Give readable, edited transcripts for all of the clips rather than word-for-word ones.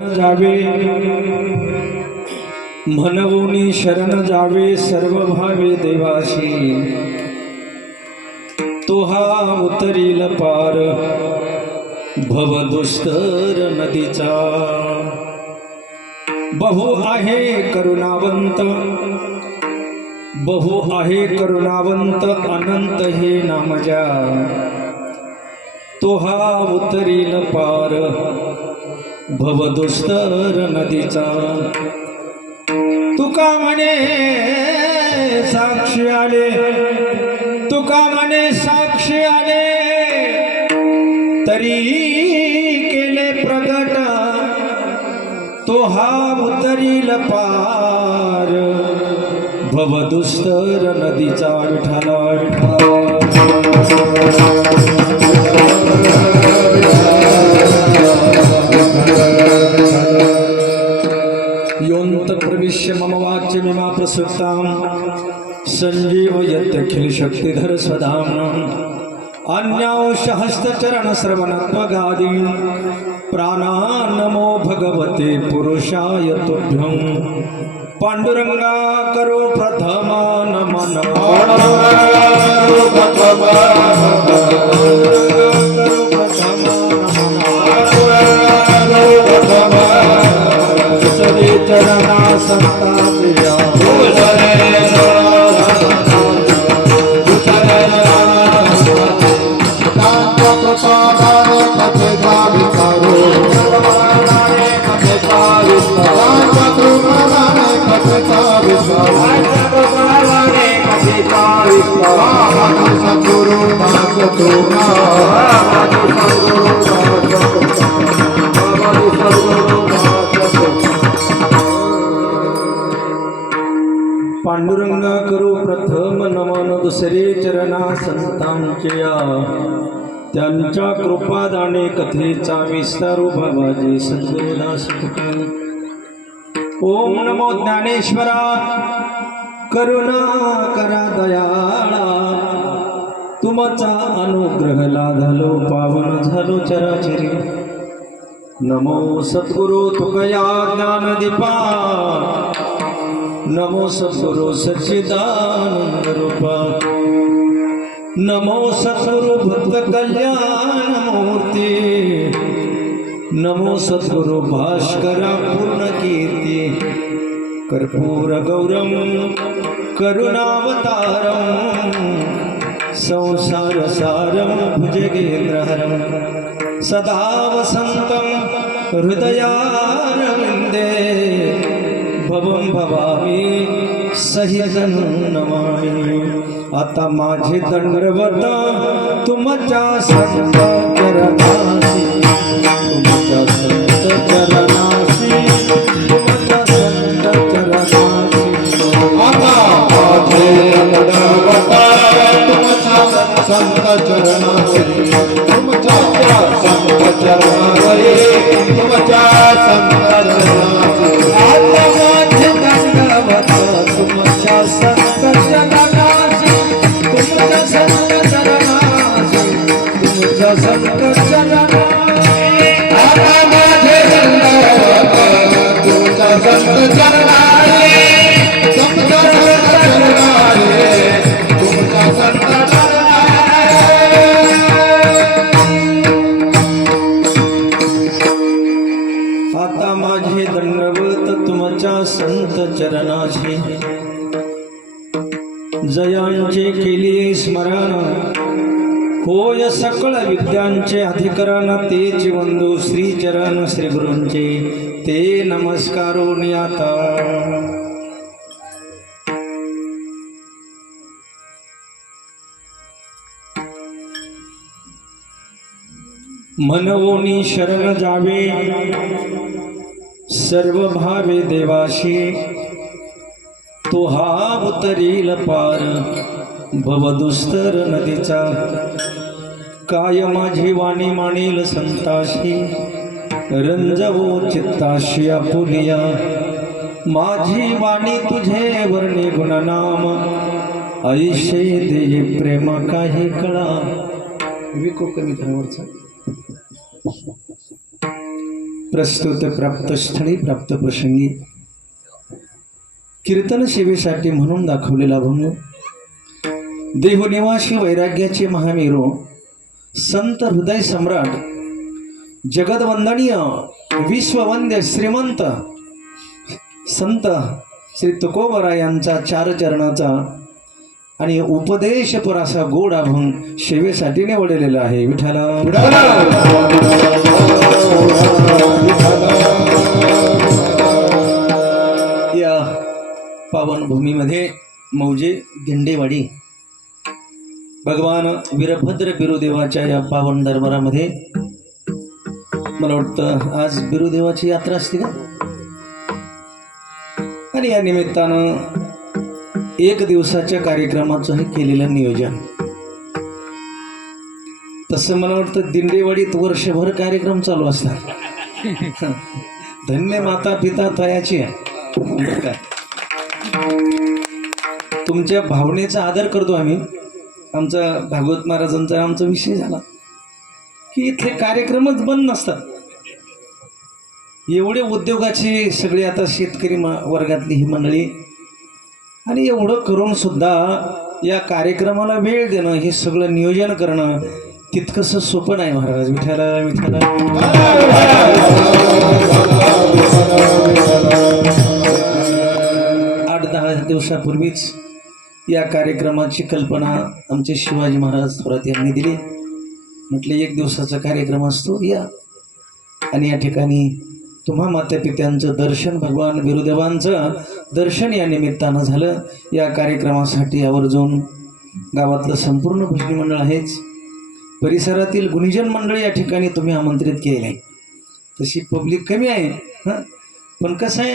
जावे म्हणवूनी शरण जावे सर्व भावे देवाशी तो हा उतरील पार भवदुस्तर नदीचा बहु आहे करुणावंत अनंत हे नामजा तो हा उतरील पार भवदुस्तर नदीचा तुका म्हणे साक्षी आले तरी केले प्रगट तो हा उतरील पार भवदुस्तर नदीचा विठाला योऽन्त प्रविश्य मम वाच्यमिमा प्रसुप्तां सञ्जीवयत्यखिल शक्तिधर स्वधाम्नाम् अन्यांशहस्तचरणश्रवणत्वगादीन् प्राणान्नमो भगवते पुरुषाय तुभ्यं पाण्डुरंगा करो प्रथमा नमन चरणा संता प्रिया पांडुरंगा करू प्रथम नमन दुसरे चरणा संतांच्या त्यांच्या कृपादाने कथेचा विस्तारू बाबाजी सद्गुरुदास ओम नमो ज्ञानेश्वरा करुणा करा दयाळा तुमचा अनुग्रह लाधलो पावन झालो चराचरी नमो सद्गुरु तुकया ज्ञानदीपा नमो सद्गुरु सच्चिदानंद रूपा नमो सद्गुरु भक्त कल्याण मूर्ती नमो सद्गुरु भास्करा पूर्ण कीर्ती कर्पूर गौरम करुणावतारम संसार सारम भुजगेंद्रहरम सदा वसंतम हृदयारविंदे भवं भवामी सहितं नमामि आता माझे दंडवत तुमच्या संत चरणासी तुमच्या संत चरणासी तुमच्या संत चरणासी आता माझे दंडवत तुमच्या संत चरणासी तुमच्या संत चरणासी तुमच्या संत चरणासी आता तुमच्या संत चरणासी तुमच्या संत चरणासी तुमच्या संत चरणासी आता माझे दंडवत तुमच्या संत चरणासी तुमच्या संत चरणासी तुमच्या संत आता माझे दंडवत तुमच्या संत चरणाशी जयांचे केली स्मरण होय सकळ विद्यांचे अधिकरण तेच वंदू श्री चरण श्री गुरूंचे ते नमस्कारो आता मनवोनी शरण जावे सर्व भावे देवाशी तो हा उतरील पार भवदुस्तर नदीचा काय माझी वाणी माणील संताशी रंजवो चित्ताशी आपुलिया माझी वाणी तुझे वर्णी गुणनाम ऐशे दे प्रेम काही कळा विको कमी धर्माचा प्रस्तुत प्राप्तस्थळी प्राप्त प्रसंगी कीर्तन सेवेसाठी म्हणून दाखवलेला अभंग देहनिवासी वैराग्याचे महामेरू संत हृदय सम्राट जगदवंदनीय विश्ववंद्य श्रीमंत संत श्री तुकोबरायांचा चार चरणाचा आणि उपदेशपर असा गोड अभंग सेवेसाठी निवडलेला आहे. विठ्ठला या पावन भूमीमध्ये मौजे दिंडेवाडी भगवान वीरभद्र बिरुदेवाच्या या पावन दरबारामध्ये मला वाटतं आज बिरुदेवाची यात्रा असते का, आणि या निमित्तानं एक दिवसाच्या कार्यक्रमाचं हे केलेलं नियोजन. तसं मला वाटतं दिंडेवाडीत वर्षभर कार्यक्रम चालू असतात. धन्य माता पिता तयाची आहे. तुमच्या भावनेचा आदर करतो आम्ही. आमचा भागवत महाराजांचा आमचा विषय झाला की इथले कार्यक्रमच बंद नसतात. एवढे उद्योगाची सगळे आता शेतकरी वर्गातली ही मंडळी, आणि एवढं करून सुद्धा या कार्यक्रमाला वेळ देणं, हे सगळं नियोजन करणं तितकंसं सोपं नाही महाराज. विठ्ठला विठ्ठला. 8-10 दिवसापूर्वीच या कार्यक्रमाची कल्पना आमचे शिवाजी महाराज थोरात यांनी दिली. म्हटले एक दिवसाचा कार्यक्रम असतो या, आणि या ठिकाणी तुम्हा मातापित्यांचं दर्शन, भगवान बिरुदेवांचं दर्शन या निमित्तानं झालं. या कार्यक्रमासाठी आवर्जून गावातलं संपूर्ण भजनी मंडळ आहेच, परिसरातील गुणीजन मंडळ या ठिकाणी तुम्ही आमंत्रित केले आहे. तशी पब्लिक कमी आहे हां, पण कसं आहे,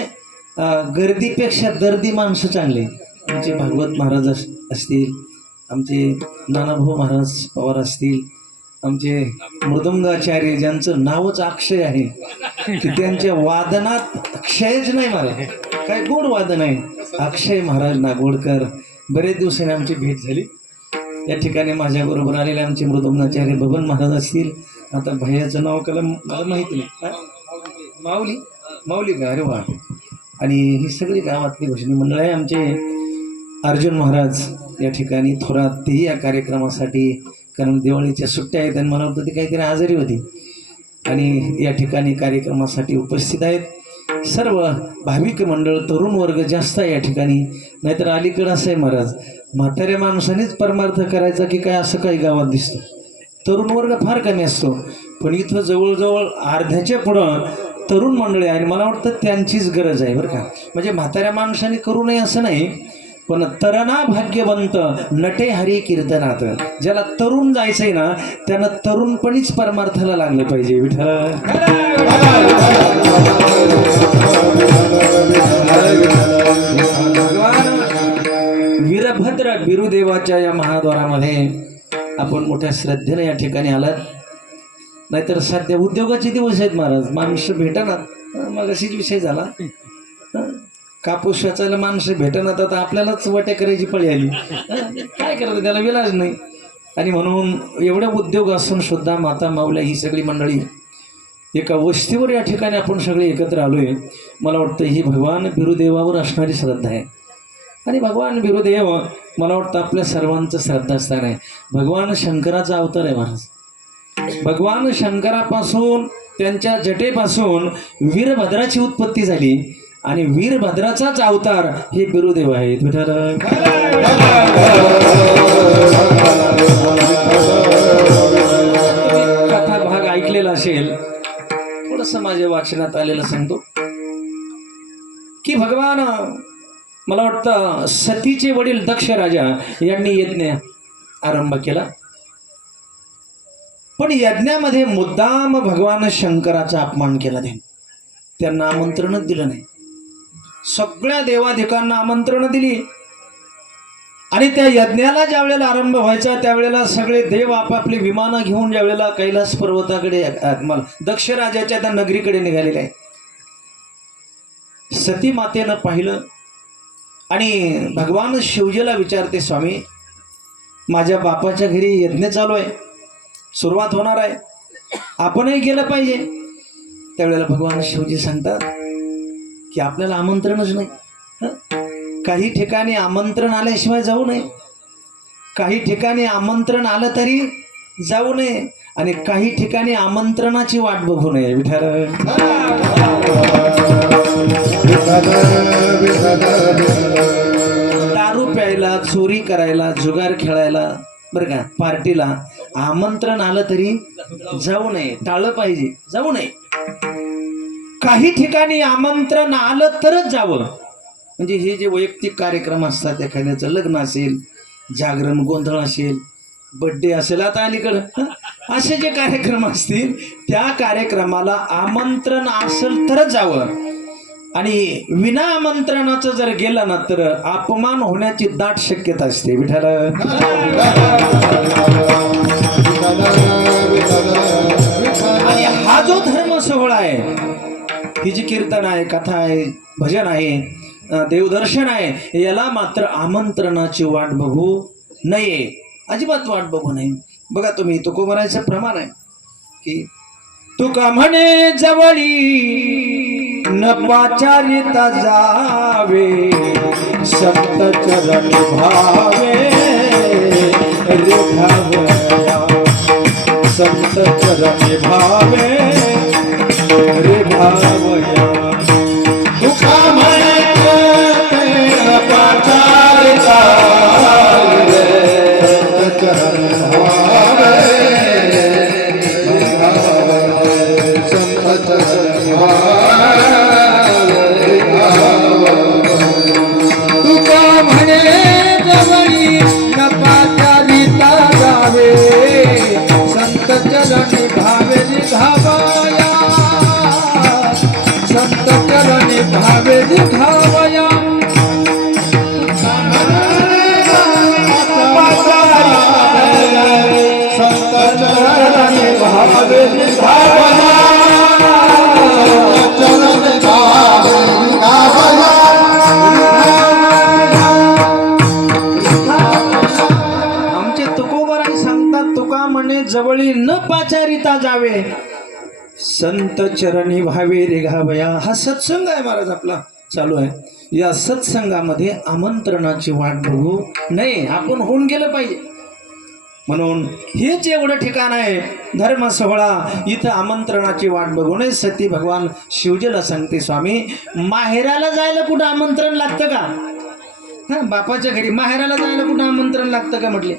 गर्दीपेक्षा दर्दी माणसं चांगले. आमचे भागवत महाराज असतील, आमचे नानाभाऊ महाराज पवार असतील, आमचे मृदंगाचार्य ज्यांचं नावच अक्षय आहे, की त्यांच्या वादनात क्षयच नाही महाराज, काय गोड वादन आहे. अक्षय महाराज नागोडकर, बरेच दिवसांनी आमची भेट झाली. या ठिकाणी माझ्याबरोबर आलेले आमचे मृदंगाचार्य बबन महाराज असतील. आता भैयाचं नाव कला मला माहिती नाही, माऊली माऊली का, अरे वा. आणि ही सगळी गावातली भजनी मंडळ आहे. आमचे अर्जुन महाराज या ठिकाणी थोरात, तेही या कार्यक्रमासाठी, कारण दिवाळीच्या सुट्ट्या आहेत आणि मला वाटतं ती काहीतरी आजारी होती, आणि या ठिकाणी कार्यक्रमासाठी उपस्थित आहेत. सर्व भाविक मंडळ, तरुण वर्ग जास्त आहे या ठिकाणी. नाहीतर अलीकडं असं आहे महाराज, म्हाताऱ्या माणसानेच परमार्थ करायचा की काय असं काही गावात दिसतं. तरुण वर्ग फार कमी असतो, पण इथं जवळजवळ अर्ध्याच्या पुढं तरुण मंडळी आहे, आणि मला वाटतं त्यांचीच गरज आहे बरं का. म्हणजे म्हाताऱ्या माणसाने करू नये असं नाही, पण तरणा भाग्यवंत नटे हरी कीर्तनात. ज्याला तरुण जायचंय ना, त्यानं तरुणपणीच परमार्थाला लागले पाहिजे. विठ्ठल भगवान वीरभद्र बिरुदेवाच्या या महाद्वारामध्ये आपण मोठ्या श्रद्धेने या ठिकाणी आलात. नाहीतर सध्या उद्योगाचे दिवस आहेत महाराज, माणसं भेटणार. मग अशीच विषय झाला, कापूस वेचायला माणसं भेटणार, आता आपल्यालाच वाट्या करायची पळी आली. काय करायचं, त्याला विलाज नाही. आणि म्हणून एवढ्या उद्योग असून सुद्धा माता माऊल्या ही सगळी मंडळी एका वस्तीवर या ठिकाणी आपण सगळे एकत्र आलोय. मला वाटतं ही भगवान बिरुदेवावर असणारी श्रद्धा आहे. आणि भगवान बिरुदेव मला वाटतं आपल्या सर्वांचं श्रद्धास्थान आहे. भगवान शंकराचा अवतार आहे महाराज. भगवान शंकरापासून, त्यांच्या जटेपासून वीरभद्राची उत्पत्ती झाली, आणि वीरभद्राचाच अवतार हे बिरुदेव आहेत. कथा भाग ऐकलेला असेल, थोडंसं माझ्या वाचनात आलेलं सांगतो की भगवान, मला वाटतं सतीचे वडील दक्ष राजा यांनी यज्ञ आरंभ केला, पण यज्ञामध्ये मुद्दाम भगवान शंकराचा अपमान केला. त्यांना आमंत्रणच दिलं नाही. सगळ्या देवाधिकांना आमंत्रण दिली, आणि त्या यज्ञाला ज्या वेळेला आरंभ व्हायचा त्यावेळेला सगळे देव आपापली विमानं घेऊन ज्या वेळेला कैलास पर्वताकडे, दक्ष राजाच्या त्या नगरीकडे निघालेले आहे. सती मातेनं पाहिलं, आणि भगवान शिवजीला विचारते, स्वामी माझ्या बापाच्या घरी यज्ञ चालू आहे, सुरुवात होणार आहे, आपणही गेलं पाहिजे. त्यावेळेला भगवान शिवजी सांगतात की आपल्याला आमंत्रणच नाही. काही ठिकाणी आमंत्रण आल्याशिवाय जाऊ नये, काही ठिकाणी आमंत्रण आलं तरी जाऊ नये, आणि काही ठिकाणी आमंत्रणाची वाट बघू नये. विठ्ठल दारू प्यायला, चोरी करायला, जुगार खेळायला, बरं का, पार्टीला आमंत्रण आलं तरी जाऊ नये, टाळलं पाहिजे, जाऊ नये. काही ठिकाणी आमंत्रण आलं तरच जावं. म्हणजे हे जे वैयक्तिक कार्यक्रम असतात, एखाद्याचं लग्न असेल, जागरण गोंधळ असेल, बड्डे असेल, आता अलीकडं असे जे कार्यक्रम असतील त्या कार्यक्रमाला आमंत्रण असेल तरच जावं. आणि विना आमंत्रणाचं जर गेलं ना तर अपमान होण्याची दाट शक्यता असते. विठ्ठल आणि हा जो धर्म सोहळा आहे, ही जी कीर्तन आहे, कथा आहे, भजन आहे, देवदर्शन आहे, याला मात्र आमंत्रणाची वाट बघू नये, अजिबात वाट बघू नये. बघा तुम्ही, तुकोबरायचं प्रमाण आहे की तुका म्हणे जवळी न पाचारिता जावे, सप्त चरण भावे रेखावया, सप्त चरण भावे रेखावया. तुका म्हणे न पाचारिता जवळी न पाचारिता जावे, संत चरणी भावे रेघावया. हा सत्संग आहे महाराज आपला चालू आहे. या सत्संगामध्ये आमंत्रणाची वाट बघू नये, आपण होऊन गेलं पाहिजे. म्हणून हेच एवढं ठिकाण आहे धर्म सोहळा, इथं आमंत्रणाची वाट बघू नये. सती भगवान शिवजीला सांगते, स्वामी माहेराला जायला कुठं आमंत्रण लागतं का? हा, बापाच्या घरी माहेराला जायला कुठं आमंत्रण लागतं का? म्हटले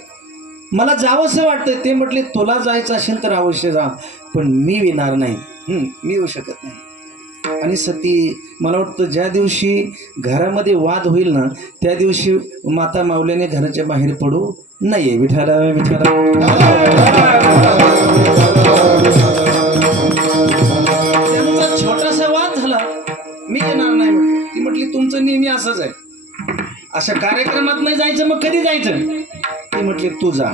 मला जावंसं वाटतं. ते म्हटले तुला जायचं असेल तर अवश्य जा, पण मी येणार नाही, मी येऊ शकत नाही. आणि सती, मला वाटतं ज्या दिवशी घरामध्ये वाद होईल ना त्या दिवशी माता माऊलीने घराच्या बाहेर पडू नये. विठ्ठल विठ्ठल. त्यांचा छोटासा वाद झाला, मी येणार नाही म्हटलं. ती म्हटली तुमचं नेहमी असंच आहे, अशा कार्यक्रमात नाही जायचं, मग कधी जायचं? ती म्हटली तू जा.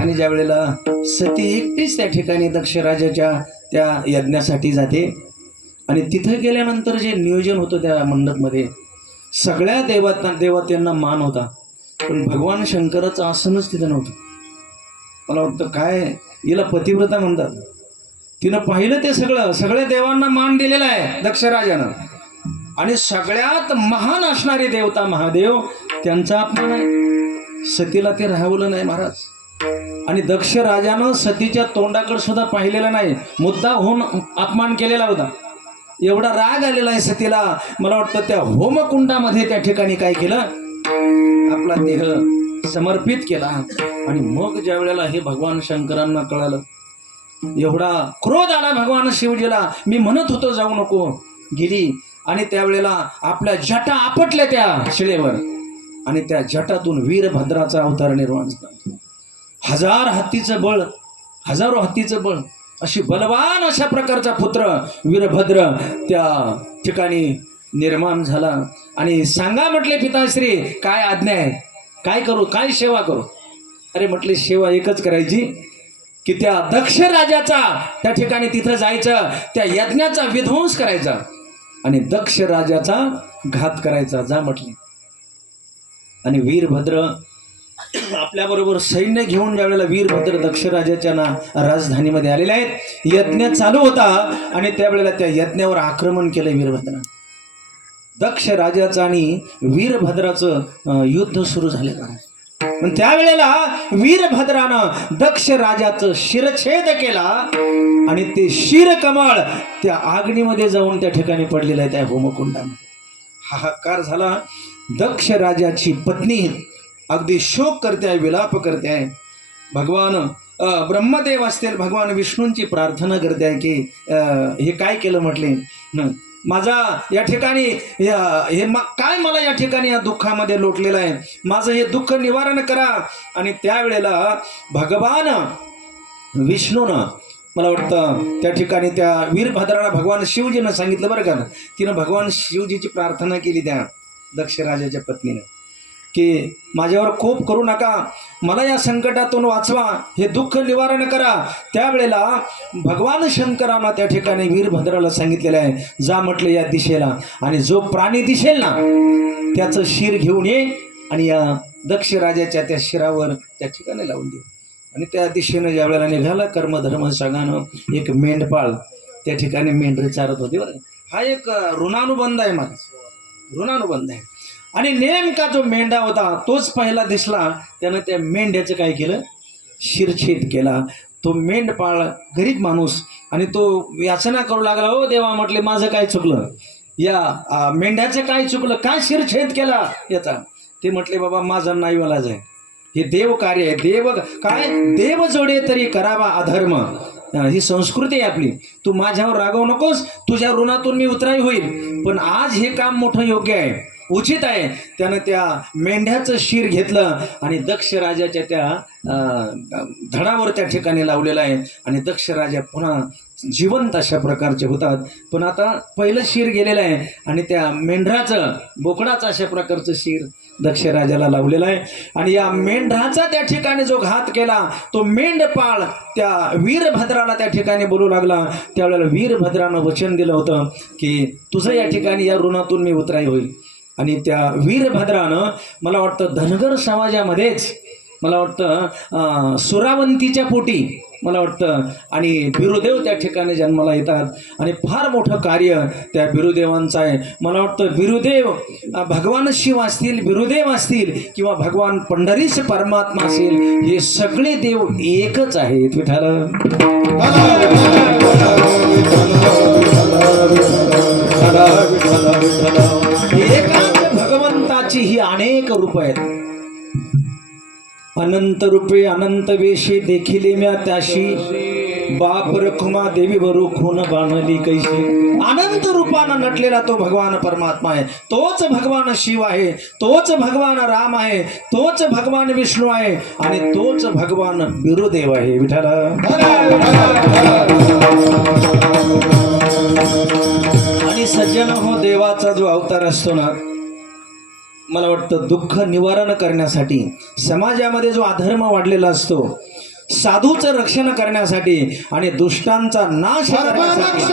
आणि ज्या वेळेला सती एकटीच त्या ठिकाणी दक्ष राजाच्या त्या यज्ञासाठी जाते, आणि तिथं गेल्यानंतर जे नियोजन होतं त्या मंडपमध्ये, सगळ्या देवतांना मान होता, पण भगवान शंकराचं आसनच तिथं नव्हतं. मला वाटतं काय हिला पतिव्रता म्हणतात. तिनं पाहिलं ते सगळ्या देवांना मान दिलेला आहे दक्ष राजानं, आणि सगळ्यात महान असणारे देवता महादेव त्यांचा अपमान आहे. सतीला ते राहवलं नाही महाराज. आणि दक्ष राजानं सतीच्या तोंडाकडे सुद्धा पाहिलेलं नाही, मुद्दा होऊन अपमान केलेला होता. एवढा राग आलेला आहे सतीला. मला वाटतं त्या होमकुंडामध्ये त्या ठिकाणी काय केलं, आपला देह समर्पित केला. आणि मग ज्या वेळेला हे भगवान शंकरांना कळालं, एवढा क्रोध आला भगवान शिवजीला. मी म्हणत होतो जाऊ नको, गेली. आणि त्यावेळेला आपल्या जटा आपटल्या त्या शिळेवर, आणि त्या जटातून वीरभद्राचा अवतार निर्माण झाला. हजारो हत्तीचं बळ, अशी बलवान अशा प्रकारचा पुत्र वीरभद्र त्या ठिकाणी निर्माण झाला. आणि सांगा म्हटले पिताश्री काय आज्ञा आहे, काय करू, काय सेवा करू? अरे म्हटले सेवा एकच करायची की त्या दक्ष राजाचा त्या ठिकाणी तिथं जायचं, त्या यज्ञाचा विध्वंस करायचा आणि दक्ष राजाचा घात करायचा. जा म्हटले. आणि वीरभद्र आपल्याबरोबर सैन्य घेऊन ज्यावेळेला वीरभद्र दक्ष राजाच्या राजधानीमध्ये आलेले आहेत. यज्ञ चालू होता आणि त्यावेळेला त्या यज्ञावर आक्रमण केलं वीरभद्र. दक्ष राजाचं आणि वीरभद्राचं युद्ध सुरू झालेलं आहे. पण त्यावेळेला वीरभद्रानं दक्ष राजाचं शिरछेद केला आणि ते शिरकमळ त्या अग्नीमध्ये जाऊन त्या ठिकाणी पडलेलं आहे, त्या होमकुंडामध्ये. हाहाकार झाला. दक्ष राजाची पत्नी अगदी शोक करते आहे, विलाप करते आहे. भगवान ब्रह्मदेव असतील, भगवान विष्णूंची प्रार्थना करते आहे की हे काय केलं म्हटले, माझा या ठिकाणी हे काय मला या ठिकाणी या दुःखामध्ये लोटलेलं आहे, माझं हे दुःख निवारण करा. आणि त्यावेळेला भगवान विष्णूनं मला वाटतं त्या ठिकाणी त्या वीरभद्राला भगवान शिवजीनं सांगितलं बरं का, तिनं भगवान शिवजीची प्रार्थना केली त्या दक्ष राजाच्या पत्नीनं की माझ्यावर कोप करू नका, मला या संकटातून वाचवा, हे दुःख निवारण करा. त्यावेळेला भगवान शंकरानं त्या ठिकाणी वीरभद्राला सांगितलेलं आहे, जा म्हटलं या दिशेला आणि जो प्राणी दिसेल ना त्याचं शिर घेऊन ये आणि या दक्ष राजाच्या त्या शिरावर त्या ठिकाणी लावून दे. आणि त्या दिशेनं ज्या वेळेला निघाला कर्मधर्म सांगानं एक मेंढपाळ त्या ठिकाणी मेंढरे चारत होते बरं. हा एक ऋणानुबंध आहे, माझा ऋणानुबंध आहे. आणि नेमका जो मेंढा होता तोच पहिला दिसला, त्यानं त्या मेंढ्याचं काय केलं, शिरछेद केला. तो मेंढपाळ गरीब माणूस आणि तो याचना करू लागला, ओ देवा म्हटले माझं काय चुकलं, या मेंढ्याचं काय चुकलं, काय शिरछेद केला याचा. ते म्हटले बाबा माझा नाईलाज आहे, हे देव कार्य आहे, देव काय देव जोडे तरी करावा अधर्म, ही संस्कृती आहे आपली. तू माझ्यावर रागवू नकोस, तुझ्या ऋणातून मी उतराई होईल, पण आज हे काम मोठं योग्य आहे, उचित आहे. त्यानं त्या मेंढ्याचं शिर घेतलं आणि दक्ष राजाच्या त्या धडावर त्या ठिकाणी लावलेलं आहे. आणि दक्ष राजा पुन्हा जिवंत अशा प्रकारचे होतात. पण आता पहिलं शिर गेलेलं आहे आणि त्या मेंढराचं बोकडाचं अशा प्रकारचं शिर दक्ष राजाला लावलेलं आहे. आणि या मेंढराचा त्या ठिकाणी जो घात केला तो मेंढपाळ त्या वीरभद्राला त्या ठिकाणी बोलू लागला. त्यावेळेला वीरभद्रानं वचन दिलं होतं की तुझं या ठिकाणी या ऋणातून मी उतराई होईल. आणि त्या वीरभद्रानं मला वाटतं धनगर समाजामध्येच मला वाटतं सुरावंतीच्या पोटी मला वाटतं आणि बिरुदेव त्या ठिकाणी जन्माला येतात आणि फार मोठं कार्य त्या बिरुदेवांचं आहे. मला वाटतं बिरुदेव भगवान शिव असतील, बिरुदेव असतील किंवा भगवान पंढरीश परमात्मा असेल, हे सगळे देव एकच आहेत. विठाल एकाच भगवंताची ही अनेक रूप आहेत. अनंत रूपे अनंत वेशे देखिले म्या त्याशी, बाप रखुमा देवी वरू खून बांधली कैशी. अनंत रूपानं नटलेला तो भगवान परमात्मा आहे, तोच भगवान शिव आहे, तोच भगवान राम आहे, तोच भगवान विष्णू आहे आणि तोच भगवान बिरुदेव आहे. विठाल आणि सज्जन हो, देवाचा जो अवतार असतो ना, मला वाटतं दुःख निवारण करण्यासाठी, समाजामध्ये जो अधर्म वाढलेला असतो, साधूचं रक्षण करण्यासाठी आणि दुष्टांचा नाश करण्यासाठी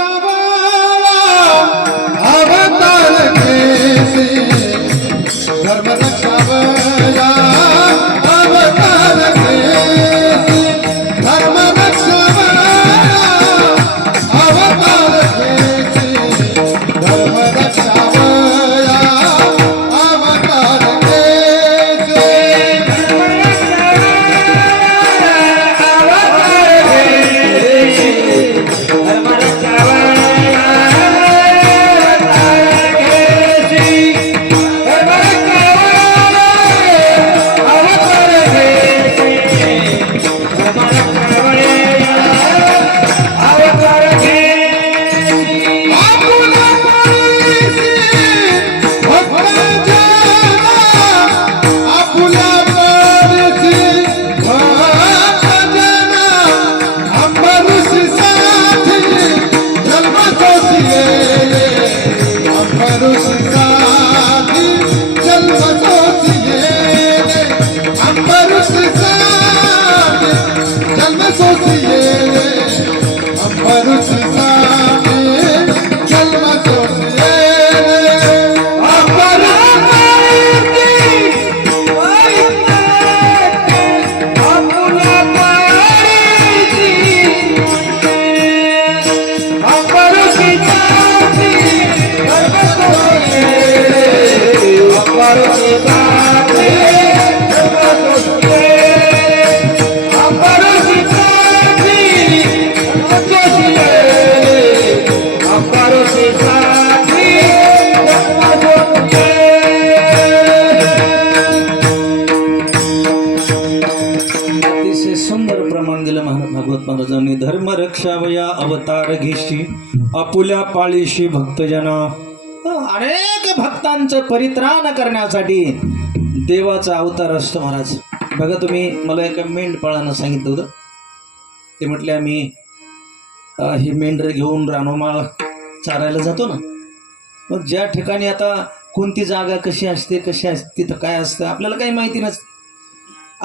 निष्ठी आपुल्या पाळीशी भक्तजना अनेक भक्तांचं परित्राण करण्यासाठी देवाचा अवतार असतो महाराज. बघा तुम्ही मला एका मेंढपाळानं सांगितलं होतं. ते म्हटले आम्ही हे मेंढर घेऊन रानोमाळ चारायला जातो ना, मग ज्या ठिकाणी आता कोणती जागा कशी असते तिथं काय असतं आपल्याला काही माहिती नसतं.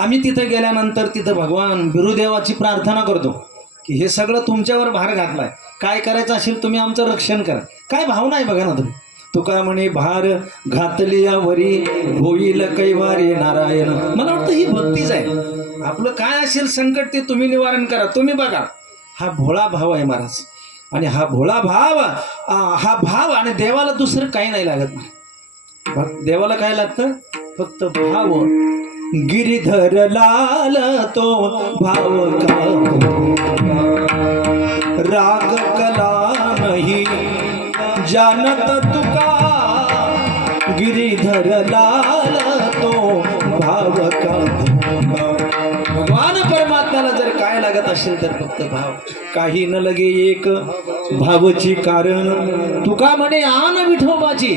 आम्ही तिथं गेल्यानंतर तिथं भगवान बिरुदेवाची प्रार्थना करतो की हे सगळं तुमच्यावर भार घातलाय, काय करायचं असेल तुम्ही आमचं रक्षण करा. काय भावना आहे बघा ना तुम्ही. तुका म्हणे भार घातली यावरी होईल कैवारे नारायण. मला वाटतं ही भक्तीच आहे. आपलं काय असेल संकट ते तुम्ही निवारण करा, तुम्ही बघा. हा भोळा भाव आहे महाराज. आणि हा भोळा भाव हा भाव आणि देवाला दुसरं काही नाही लागत. देवाला काय लागतं? फक्त भाव. गिरीधर लाल तो भाव का राग कला नाही जानत तुका. गिरीधर लाल तो भाव का. भगवान परमात्म्याला जर काय लागत असेल तर फक्त भाव. काही न लगे एक भावची कारण. तुका म्हणे आन विठोबाची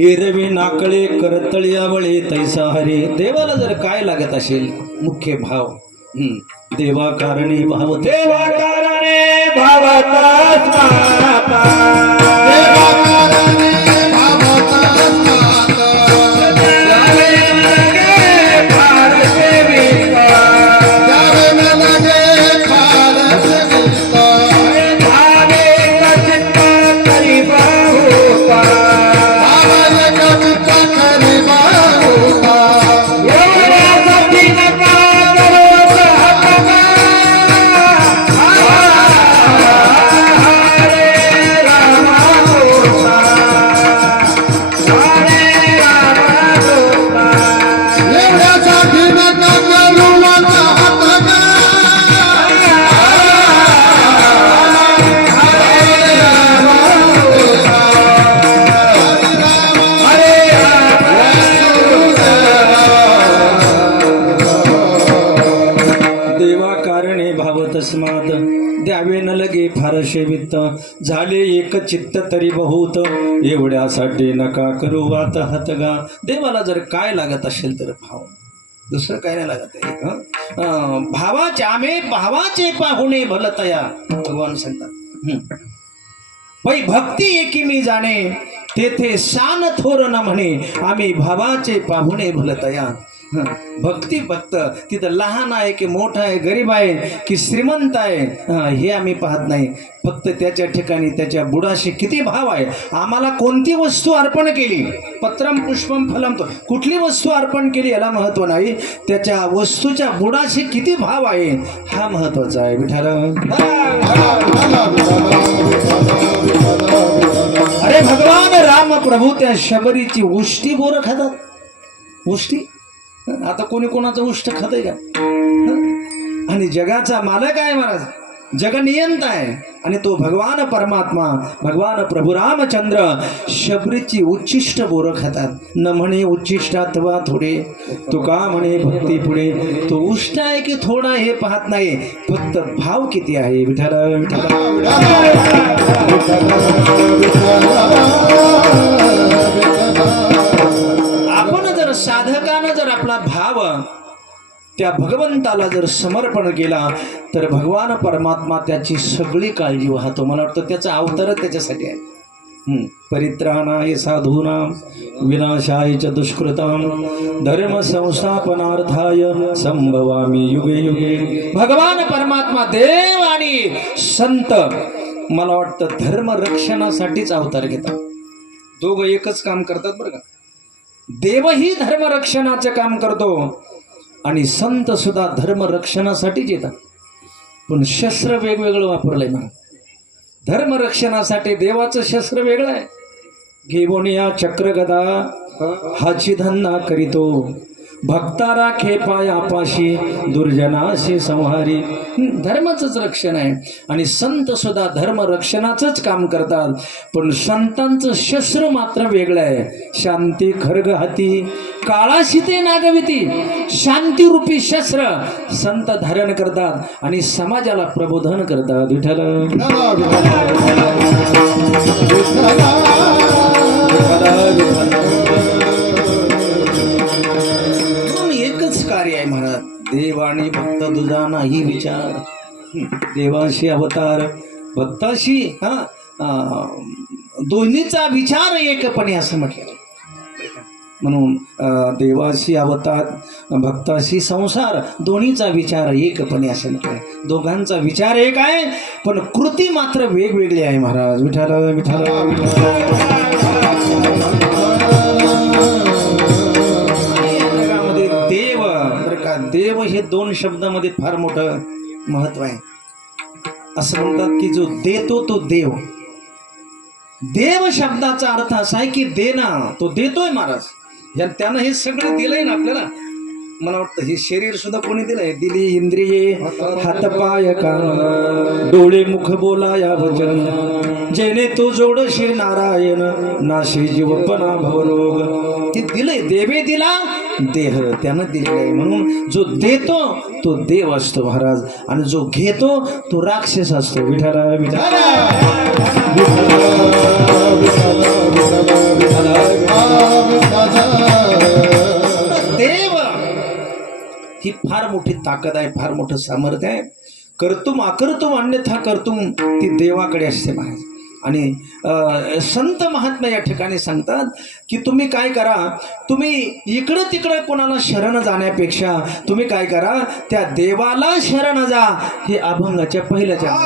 एरवी नाकळे करतळी आवळे तैसा हरे. देवाला जर काय लागत असेल मुख्य भाव. देवा कारणे भाव. देवा कारणे भावता द्यावे न लगे फारशे वित्त. झाले एक चित्त तरी बहुत. एवढ्यासाठी नका करू वात हातगा. देवाला जर काय लागत असेल तर भाव, दुसरं काय नाही लागत आहे. भावाचे आम्ही भावाचे पाहुणे भलतया. भगवान सांगतात पै भक्ती एकी मी जाणे तेथे शान थोर न म्हणे. आम्ही भावाचे पाहुणे भलतया. भक्ती भक्त तिथं लहान आहे की मोठा आहे, गरीब आहे की श्रीमंत आहे हे आम्ही पाहत नाही. फक्त त्याच्या ठिकाणी त्याच्या बुडाशी किती भाव आहे. आम्हाला कोणती वस्तू अर्पण केली, पत्रम पुष्पम फलम, तो कुठली वस्तू अर्पण केली याला महत्व नाही, त्याच्या वस्तूच्या बुडाशी किती भाव आहे हा महत्वाचा आहे. विठाल अरे भगवान राम प्रभू त्या शबरीची उष्टी बोरं खातात. उष्टी आता कोणी कोणाचं उष्ट खातंय का? आणि जगाचा मालक आहे महाराज, जगनियंता आहे. आणि तो भगवान परमात्मा भगवान प्रभू रामचंद्र शबरीची उच्चिष्ट बोरं खातात. न म्हणे उच्चिष्टात्वा थोडे, तुका म्हणे भक्ती पुढे. तो उष्ट आहे की थोडा हे पाहत नाही, फक्त भाव किती आहे. विठाल आपण जर साधकानं जर आपला भाव त्या भगवंताला जर समर्पण केला तर भगवान परमात्मा त्याची सगळी काळजी वाहतो. मला वाटतं त्याचा अवतार त्याच्यासाठी आहे. परित्राणाय साधूनां विनाशाय च दुष्कृतां धर्म संस्थापनार्थाय संभवामी युगे युगे. भगवान परमात्मा देव आणि संत मला वाटतं धर्म रक्षणासाठीच अवतार घेतात. दोघं एकच काम करतात बरं का. देवही धर्म रक्षणाचं काम करतो आणि संत सुद्धा धर्म रक्षणासाठीच येतात. पण शस्त्र वेगवेगळं वापरलंय म्हणा. धर्म रक्षणासाठी देवाचं शस्त्र वेगळं आहे. घेऊन या चक्र गदा हाची धन्ना करीतो भक्ता राखे पायापाशी दुर्जनाशी संहारी. धर्माचंच रक्षण आहे आणि संत सुद्धा धर्म रक्षणाचंच काम करतात. पण संतांचं शस्त्र मात्र वेगळं आहे. शांती खर्ग हाती काळाशी ते नागविती. शांतीरूपी शस्त्र संत धारण करतात आणि समाजाला प्रबोधन करतात. विठ्ठल एकच कार्य आहे महाराज. देव आणि भक्त तुझा नाही विचार. देवाशी अवतार भक्ताशी दोन्हीचा विचार एकपणे असं म्हटलं. म्हणून देवाशी अवतार भक्ताशी संसार दोन्हीचा विचार एकपणे असं म्हटलं. दोघांचा विचार एक आहे पण कृती मात्र वेगवेगळी आहे महाराज. विठ्ठल विठ्ठल देव बरं का. देव हे दोन शब्दामध्ये फार मोठं महत्व आहे. असं म्हणतात की जो देतो तो देव. देव शब्दाचा अर्थ असा आहे की देना. तो देतोय महाराज. त्यानं हे सगळं दिलंय ना आपल्याला. मला वाटतं हे शरीर सुद्धा कोणी दिलंय. दिली इंद्रिये हातपाय कान डोळे मुख बोलाया वचन जेणे तो जोडशे नारायण नाशे जीवपणा भवरोग. हे दिलंय. देवे दिला देह त्यानं दिलेला आहे. म्हणून जो देतो तो देव असतो महाराज आणि जो घेतो तो राक्षस असतो. विठ्ठल विठ्ठल देव ही फार मोठी ताकद आहे. फार मोठं सामर्थ्य आहे. कर्तुम अकर्तुम अन्यथा कर्तुम ती देवाकडे असते महाराज. आणि संत महात्मा या ठिकाणी सांगतात की तुम्ही काय करा. तुम्ही इकडं तिकडं कोणाला शरण जाण्यापेक्षा तुम्ही काय करा त्या देवाला शरण जा. हे अभंगाच्या पहिल्याच्या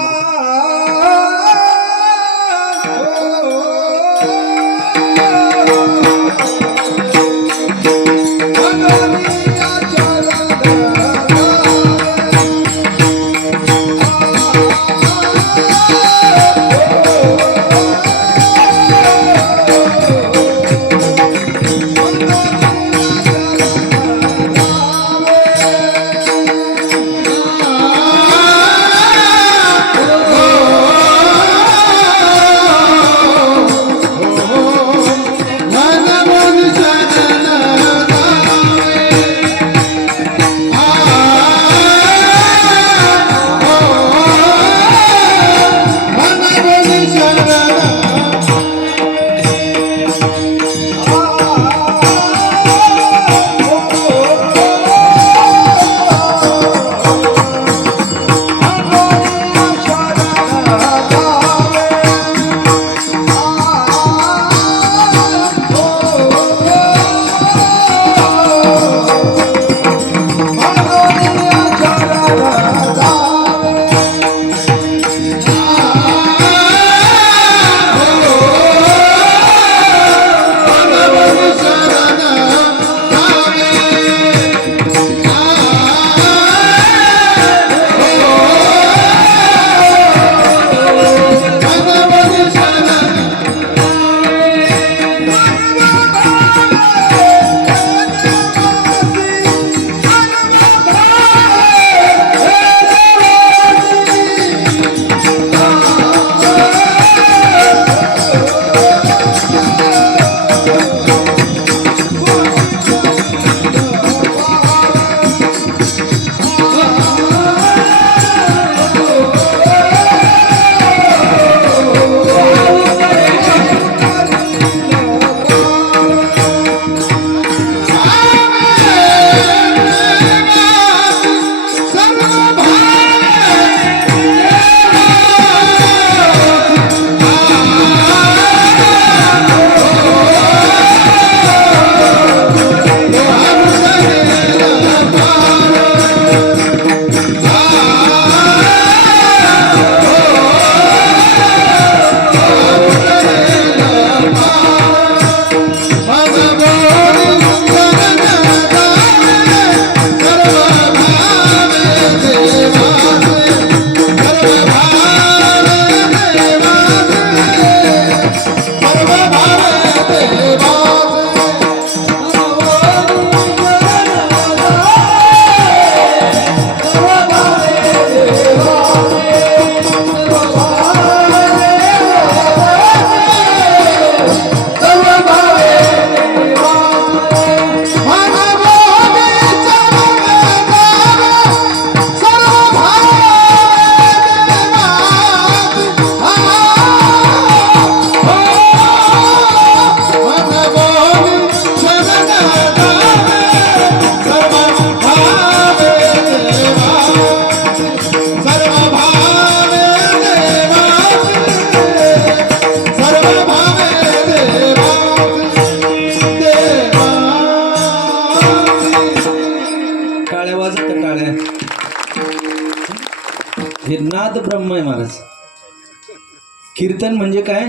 कीर्तन म्हणजे काय?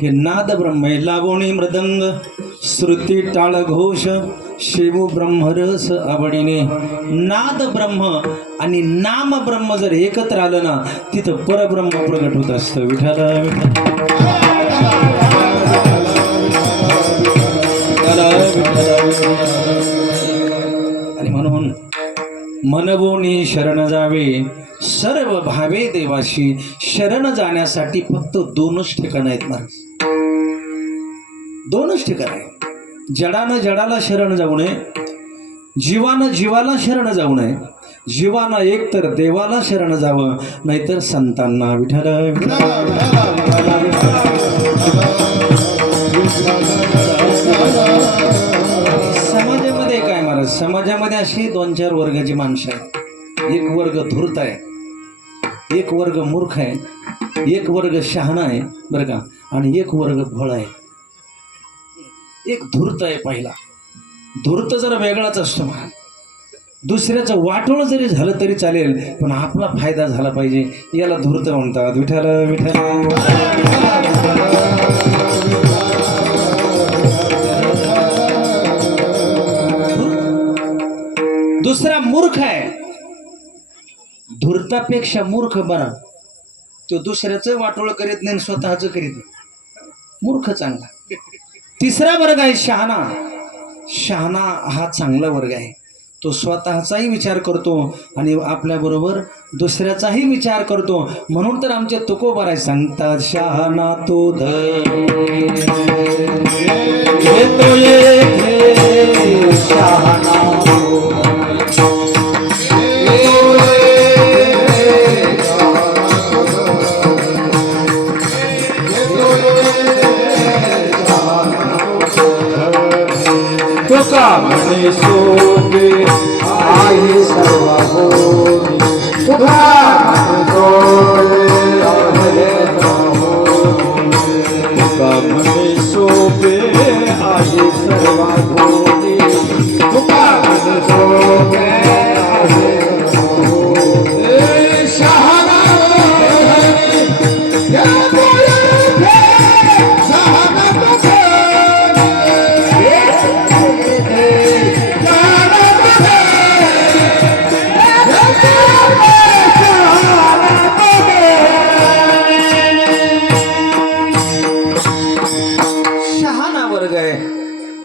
हे नाद ब्रह्म आहे. लावणी मृदंग श्रुती टाळ घोष शिव ब्रह्मरस आवडीने. नाद ब्रह्म आणि नाम ब्रह्म जर एकत्र आलं ना, तिथं परब्रह्म प्रगट होत असतं. विठ्ठल आणि म्हणून मनवोनी शरण जावे सर्व भावे देवाशी. शरण जाण्यासाठी फक्त दोनच ठिकाण आहेत महाराज, दोनच ठिकाण आहे. जडानं जडाला शरण जाऊ नये, जीवानं जीवाला शरण जाऊ नये. जीवानं एक तर देवाला शरण जावं, नाहीतर संतांना. विठ्ठल समाजामध्ये काय महाराज, समाजामध्ये अशी 2-4 वर्गाची माणसं आहेत. एक वर्ग धूर्त आहे, एक वर्ग मूर्ख आहे, एक वर्ग शहाणा आहे बरं का, आणि एक वर्ग भोळा आहे. एक धूर्त आहे. पहिला धूर्त जरा वेगळाच असतो महाराज. दुसऱ्याचं वाटोळ जरी झालं तरी चालेल, पण आपला फायदा झाला पाहिजे, याला धूर्त म्हणतात. विठ्ठल विठ्ठल. दुसरा मूर्ख आहे. धूर्तापेक्षा मूर्ख बरा, तो दुसऱ्याचं वाटोळ करीत नाही, स्वतःच करीत नाही. मूर्ख चांगला. तिसरा वर्ग आहे शहाणा. शहाणा हा चांगला वर्ग आहे. तो स्वतःचाही विचार करतो आणि आपल्याबरोबर दुसऱ्याचाही विचार करतो. म्हणून तर आमचे तुकोबाराय सांगतात, शहाणा तो शहाणा म्हणे सोबे आहे सर्व होनी. म्हणे सोबे आहे सर्व होनी.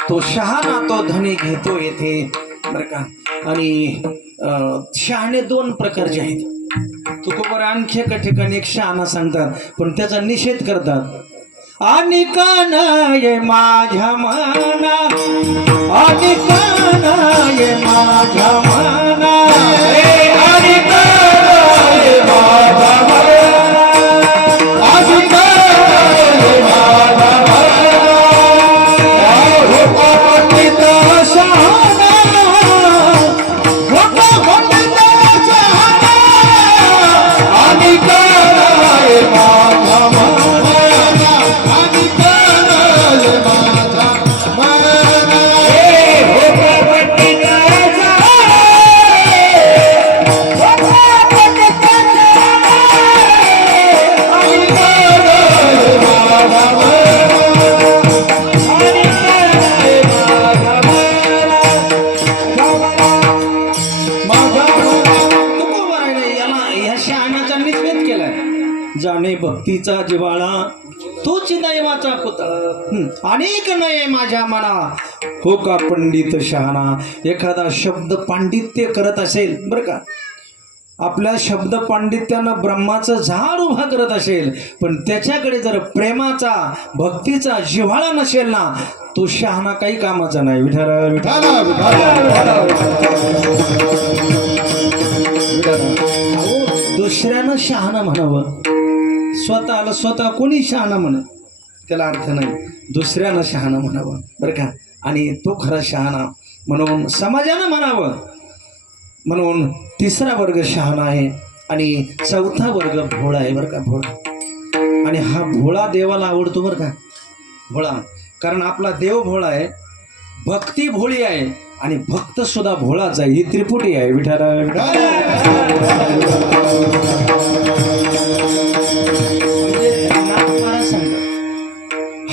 तो शहाणा तो धनी घेतो येथे बरं का. आणि शहाणे 2 प्रकारचे आहेत. तुकोबार आणखी एका ठिकाणी एक शहाणा सांगतात, पण त्याचा निषेध करतात. आणि कानाय माझ्या मना, आणि कानाय माझ्या मना, आणि कानाय माझ्या मना, आणि कानाय माझ्या मना. जाणे भक्तीचा जिवाळा तोच दैवाचा पुतळा. अनेक नये माझ्या मना, हो का पंडित शहाणा. एखादा शब्द पांडित्य करत असेल बरं का, आपल्या शब्द पांडित्यानं ब्रह्माचं झाड उभा करत असेल, पण त्याच्याकडे जर प्रेमाचा भक्तीचा जिव्हाळा नसेल ना, तो शहाणा काही कामाचा नाही. विठ्ठल दुसऱ्यानं शहाणा म्हणावं, स्वतः कोणी शहाणा म्हणत त्याला अर्थ नाही. दुसऱ्यानं शहाणा म्हणावं बरं का, आणि तो खरा शहाणा म्हणून समाजानं म्हणावं. म्हणून तिसरा वर्ग शहाणा आहे आणि चौथा वर्ग भोळा आहे बरं का. भोळा. आणि हा भोळा देवाला आवडतो बरं का. भोळा, कारण आपला देव भोळा आहे, भक्ती भोळी आहे आणि भक्त सुद्धा भोळाच आहे. ही त्रिपुटी आहे. विठ्ठल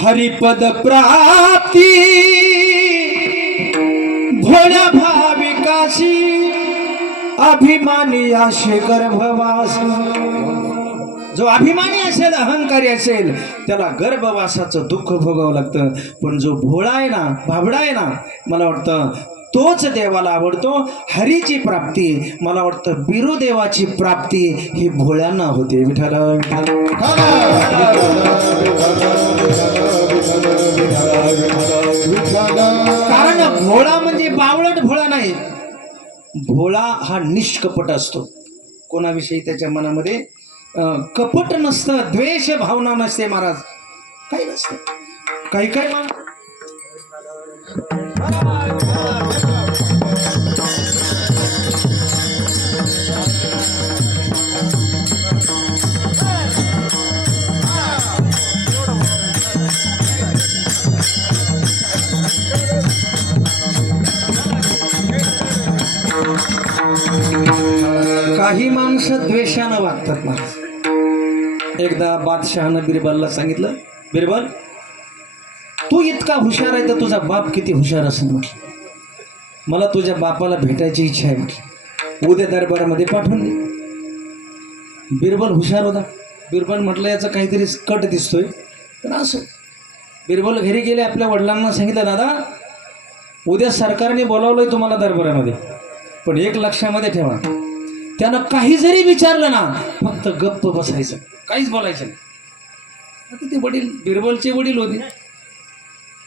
हरिपद प्राप्ती भोळ्या भाविकाशी अभिमानी आशे गर्भवास. जो अभिमानी असेल अहंकारी असेल त्याला गर्भवासाचं दुःख भोगावं लागतं. पण जो भोळा आहे ना भाबडा आहे ना मला वाटतं तोच देवाला आवडतो. हरीची प्राप्ती मला वाटतं बिरुदेवाची प्राप्ती ही भोळ्यांना होते. विठाला कारण भोळा म्हणजे बावळट भोळा नाही. भोळा हा निष्कपट असतो. कोणाविषयी त्याच्या मनामध्ये कपट नसतं, द्वेष भावना नसते. महाराज काही नसतं. काही काही काही माणसं द्वेषानं वागतात. महाराज एकदा बादशहानं बिरबलला सांगितलं, बिरबल तू इतका हुशार आहे तर तुझा बाप किती हुशार असेल म्हटलं. मला तुझ्या बापाला भेटायची इच्छा आहे म्हटलं. उद्या दरबारामध्ये पाठवून दे. बिरबल हुशार होता. बिरबल म्हटलं याचं काहीतरी कट दिसतोय. पण असं बिरबल घरी गेले. आपल्या वडिलांना सांगितलं, दादा उद्या सरकारने बोलावलंय तुम्हाला दरबारामध्ये, पण एक लक्षामध्ये ठेवा, त्यानं काही जरी विचारलं ना फक्त गप्प बसायचं, काहीच बोलायचं नाही. आता ते वडील बिरबलचे वडील होते.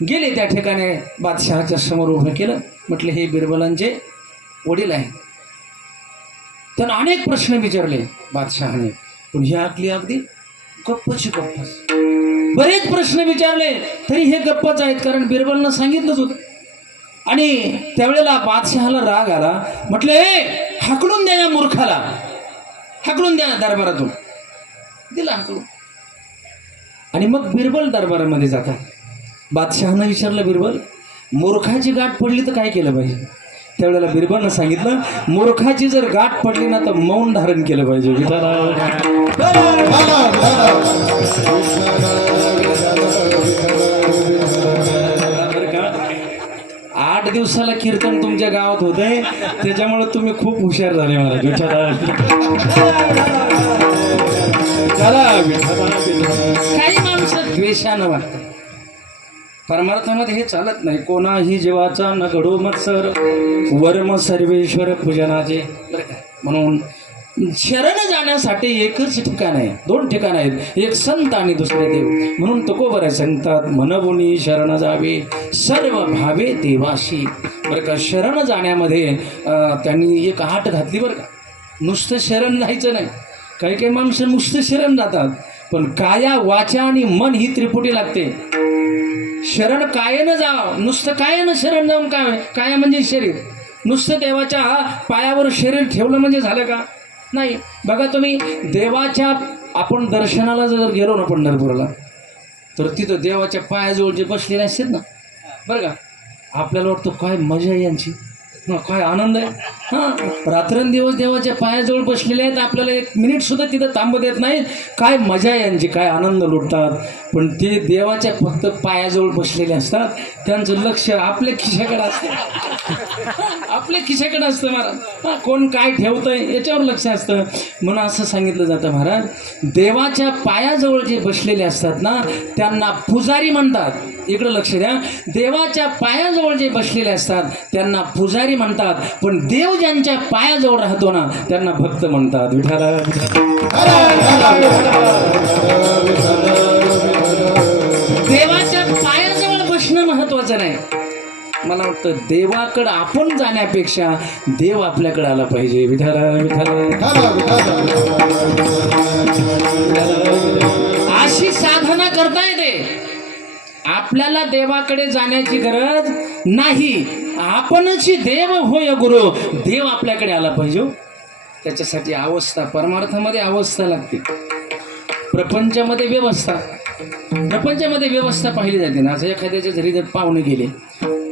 गेले त्या ठिकाणी बादशहाच्या समोर उभं केलं. म्हटलं हे बिरबलांचे वडील आहे. त्यानं अनेक प्रश्न विचारले बादशहाने, पण हे आपली अगदी गप्पची गप्पच. बरेच प्रश्न विचारले तरी हे गप्पच आहेत, कारण बिरबलनं सांगितलंच होतं. आणि त्यावेळेला बादशहाला राग आला. म्हटलं ए हाकलून द्या या मूर्खाला, हाकलून द्या दरबारातून. दिला हाकलून. आणि मग बिरबल दरबारामध्ये जातात. बादशहानं विचारलं, बिरबल मूर्खाची गाठ पडली तर काय केलं पाहिजे? त्यावेळेला बिरबलनं सांगितलं, मूर्खाची जर गाठ पडली ना तर मौन धारण केलं पाहिजे. 8 दिवसाला कीर्तन तुमच्या गावात होतंय, त्याच्यामुळे तुम्ही खूप हुशार झाले महाराज. काही माणसं द्वेषानं वागतात. परमार्थामध्ये हे चालत नाही. कोणाही जीवाचा न घडो मत्सर, वर्म सर्वेश्वर पूजनाचे. म्हणून शरण जाण्यासाठी एकच ठिकाण आहे, 2 ठिकाण आहेत, एक संत आणि दुसरे देव. म्हणून तुकोबर आहे संतात मनवुनी शरण जावे, सर्व भावे देवाशी. बरं का, शरण जाण्यामध्ये त्यांनी एक आट घातली बरं का. नुसतं शरण जायचं नाही. काही काही माणसं नुसतं शरण जातात, पण काया वाचा आणि मन ही त्रिपुटी लागते. शरण कायेनं जावं, नुसतं कायेनं शरण जाऊन काय, काया म्हणजे शरीर. नुसतं देवाच्या पायावर शरीर ठेवलं म्हणजे झालं का? नाही. बघा तुम्ही देवाच्या आपण दर्शनाला जर गेलो ना पंढरपूरला, तर तिथं देवाच्या पायाजवळ जे बसलेले असतात ना, बरं का, आपल्याला वाटतं काय मजा आहे यांची, काय आनंद आहे. रात्रंदिवस देवाच्या पायाजवळ बसलेले आहेत. आपल्याला 1 मिनिट सुद्धा तिथं थांबू देत नाहीत. काय मजा आहे यांची, काय आनंद लुटतात. पण ते देवाच्या फक्त पायाजवळ बसलेले असतात. त्यांचं लक्ष आपल्या खिशाकडे असतं. आपल्या खिशाकडे असतं महाराज. कोण काय ठेवतंय याच्यावर लक्ष असतं. म्हणून असं सांगितलं जातं महाराज, देवाच्या पायाजवळ जे बसलेले असतात ना त्यांना पुजारी म्हणतात. इकडं लक्ष द्या. देवाच्या पायाजवळ जे बसलेले असतात त्यांना पुजारी म्हणतात, पण देव ज्यांच्या पायाजवळ राहतो ना त्यांना भक्त म्हणतात. विठाला देवाच्या पायाजवळ बसणं महत्वाचं नाही. मला वाटतं देवाकडं आपण जाण्यापेक्षा देव आपल्याकडे आला पाहिजे. विठाला अशी साधना करता येते. आपल्याला देवाकडे जाण्याची गरज नाही. आपणच देव होय गुरु. देव आपल्याकडे आला पाहिजे. त्याच्यासाठी अवस्था, परमार्थामध्ये अवस्था लागते. प्रपंचामध्ये व्यवस्था, प्रपंचामध्ये व्यवस्था पाहिली जाते ना. असं एखाद्याच्या घरी जर पाहुणे गेले